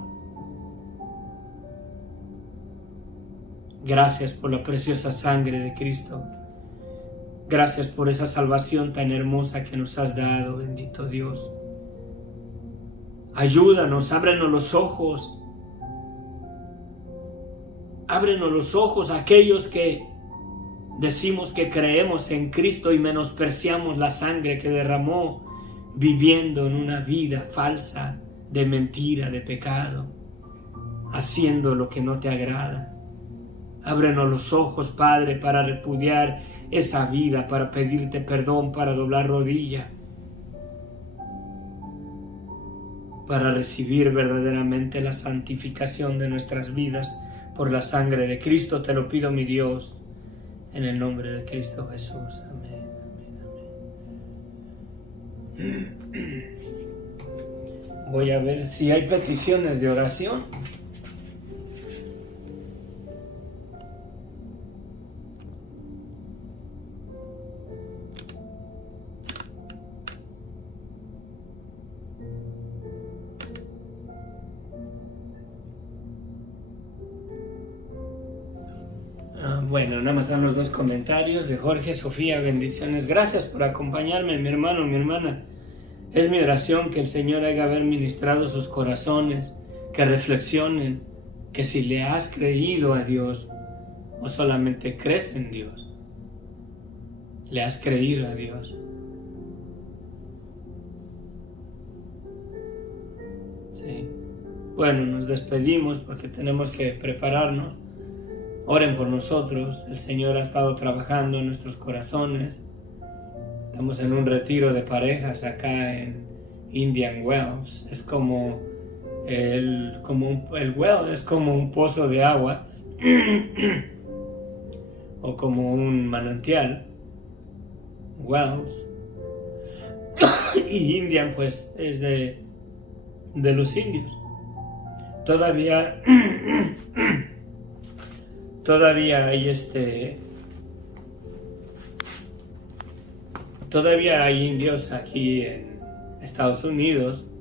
Gracias por la preciosa sangre de Cristo. Gracias por esa salvación tan hermosa que nos has dado, bendito Dios. Ayúdanos, ábrenos los ojos. Ábrenos los ojos a aquellos que decimos que creemos en Cristo y menospreciamos la sangre que derramó viviendo en una vida falsa, de mentira, de pecado, haciendo lo que no te agrada. Ábrenos los ojos, Padre, para repudiar esa vida, para pedirte perdón, para doblar rodilla, para recibir verdaderamente la santificación de nuestras vidas por la sangre de Cristo. Te lo pido, mi Dios, en el nombre de Cristo Jesús. Amén, amén, amén. Voy a ver si hay peticiones de oración. Bueno, nada más dan los dos comentarios de Jorge, Sofía, bendiciones. Gracias por acompañarme, mi hermano, mi hermana. Es mi oración que el Señor haya haber ministrado sus corazones, que reflexionen, que si le has creído a Dios o solamente crees en Dios, le has creído a Dios. Sí. Bueno, nos despedimos porque tenemos que prepararnos. Oren por nosotros, el Señor ha estado trabajando en nuestros corazones. Estamos en un retiro de parejas acá en Indian Wells. Es como el well es como un pozo de agua o como un manantial. Wells. Y Indian pues es de los indios. Todavía hay indios aquí en Estados Unidos,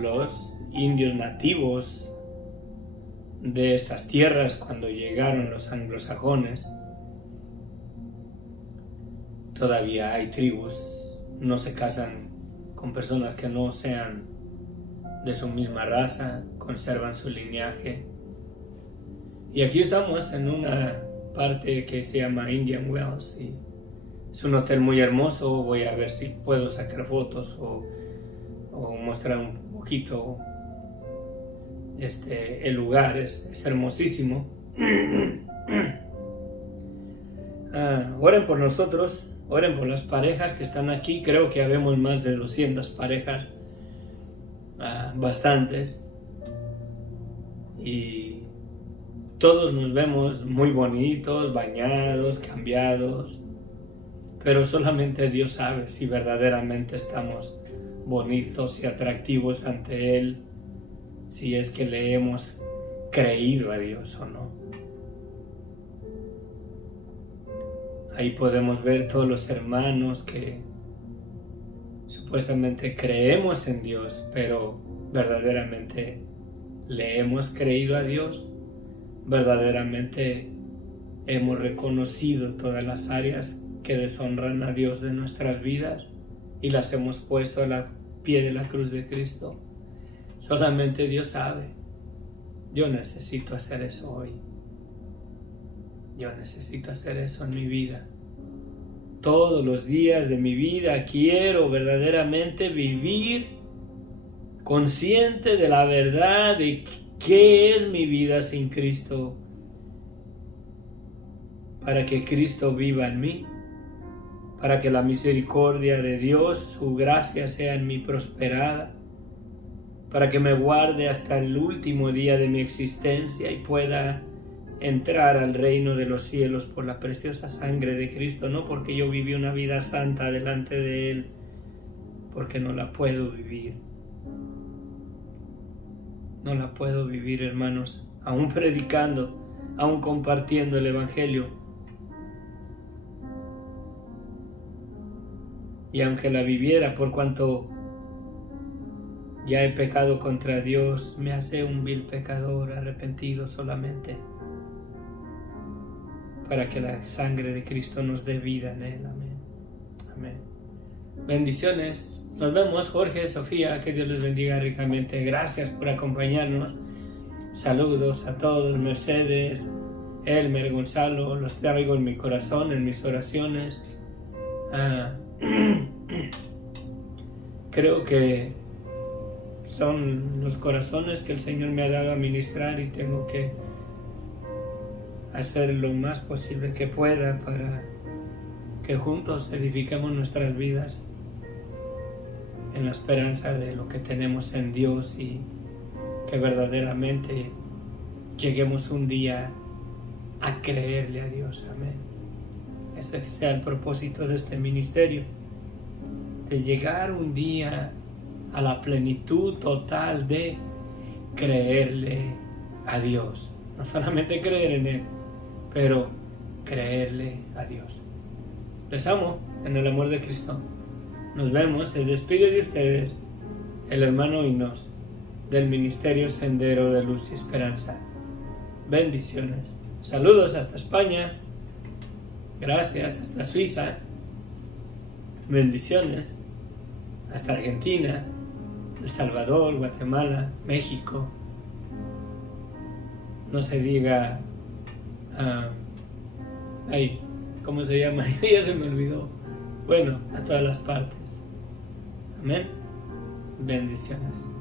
los indios nativos de estas tierras cuando llegaron los anglosajones. Todavía hay tribus, no se casan con personas que no sean de su misma raza, conservan su linaje. Y aquí estamos en una parte que se llama Indian Wells y es un hotel muy hermoso. Voy a ver si puedo sacar fotos o mostrar un poquito el lugar. Es hermosísimo. Oren por nosotros, oren por las parejas que están aquí. Creo que habemos más de 200 parejas bastantes, y todos nos vemos muy bonitos, bañados, cambiados, pero solamente Dios sabe si verdaderamente estamos bonitos y atractivos ante Él, si es que le hemos creído a Dios o no. Ahí podemos ver todos los hermanos que supuestamente creemos en Dios, pero verdaderamente le hemos creído a Dios, verdaderamente hemos reconocido todas las áreas que deshonran a Dios de nuestras vidas y las hemos puesto a la pie de la cruz de Cristo. Solamente Dios sabe. Yo necesito hacer eso hoy. Yo necesito hacer eso en mi vida. Todos los días de mi vida quiero verdaderamente vivir consciente de la verdad de qué es mi vida sin Cristo, para que Cristo viva en mí, para que la misericordia de Dios, su gracia sea en mí prosperada, para que me guarde hasta el último día de mi existencia y pueda entrar al reino de los cielos por la preciosa sangre de Cristo, no porque yo viví una vida santa delante de Él, porque no la puedo vivir. No la puedo vivir, hermanos, aún predicando, aún compartiendo el Evangelio. Y aunque la viviera, por cuanto ya he pecado contra Dios, me hace un vil pecador arrepentido solamente, para que la sangre de Cristo nos dé vida en Él. Amén. Amén. Bendiciones. Nos vemos, Jorge, Sofía, que Dios les bendiga ricamente. Gracias por acompañarnos. Saludos a todos, Mercedes, Elmer, Gonzalo, los traigo en mi corazón, en mis oraciones. Creo que son los corazones que el Señor me ha dado a ministrar y tengo que hacer lo más posible que pueda para que juntos edifiquemos nuestras vidas en la esperanza de lo que tenemos en Dios y que verdaderamente lleguemos un día a creerle a Dios. Amén. Ese sea el propósito de este ministerio, de llegar un día a la plenitud total de creerle a Dios. No solamente creer en Él, pero creerle a Dios. Les amo en el amor de Cristo. Nos vemos. Se despide de ustedes el hermano Inos del Ministerio Sendero de Luz y Esperanza. Bendiciones. Saludos hasta España. Gracias hasta Suiza. Bendiciones hasta Argentina, El Salvador, Guatemala, México. No se diga ¿cómo se llama? Ya se me olvidó. Bueno, a todas las partes. Amén. Bendiciones.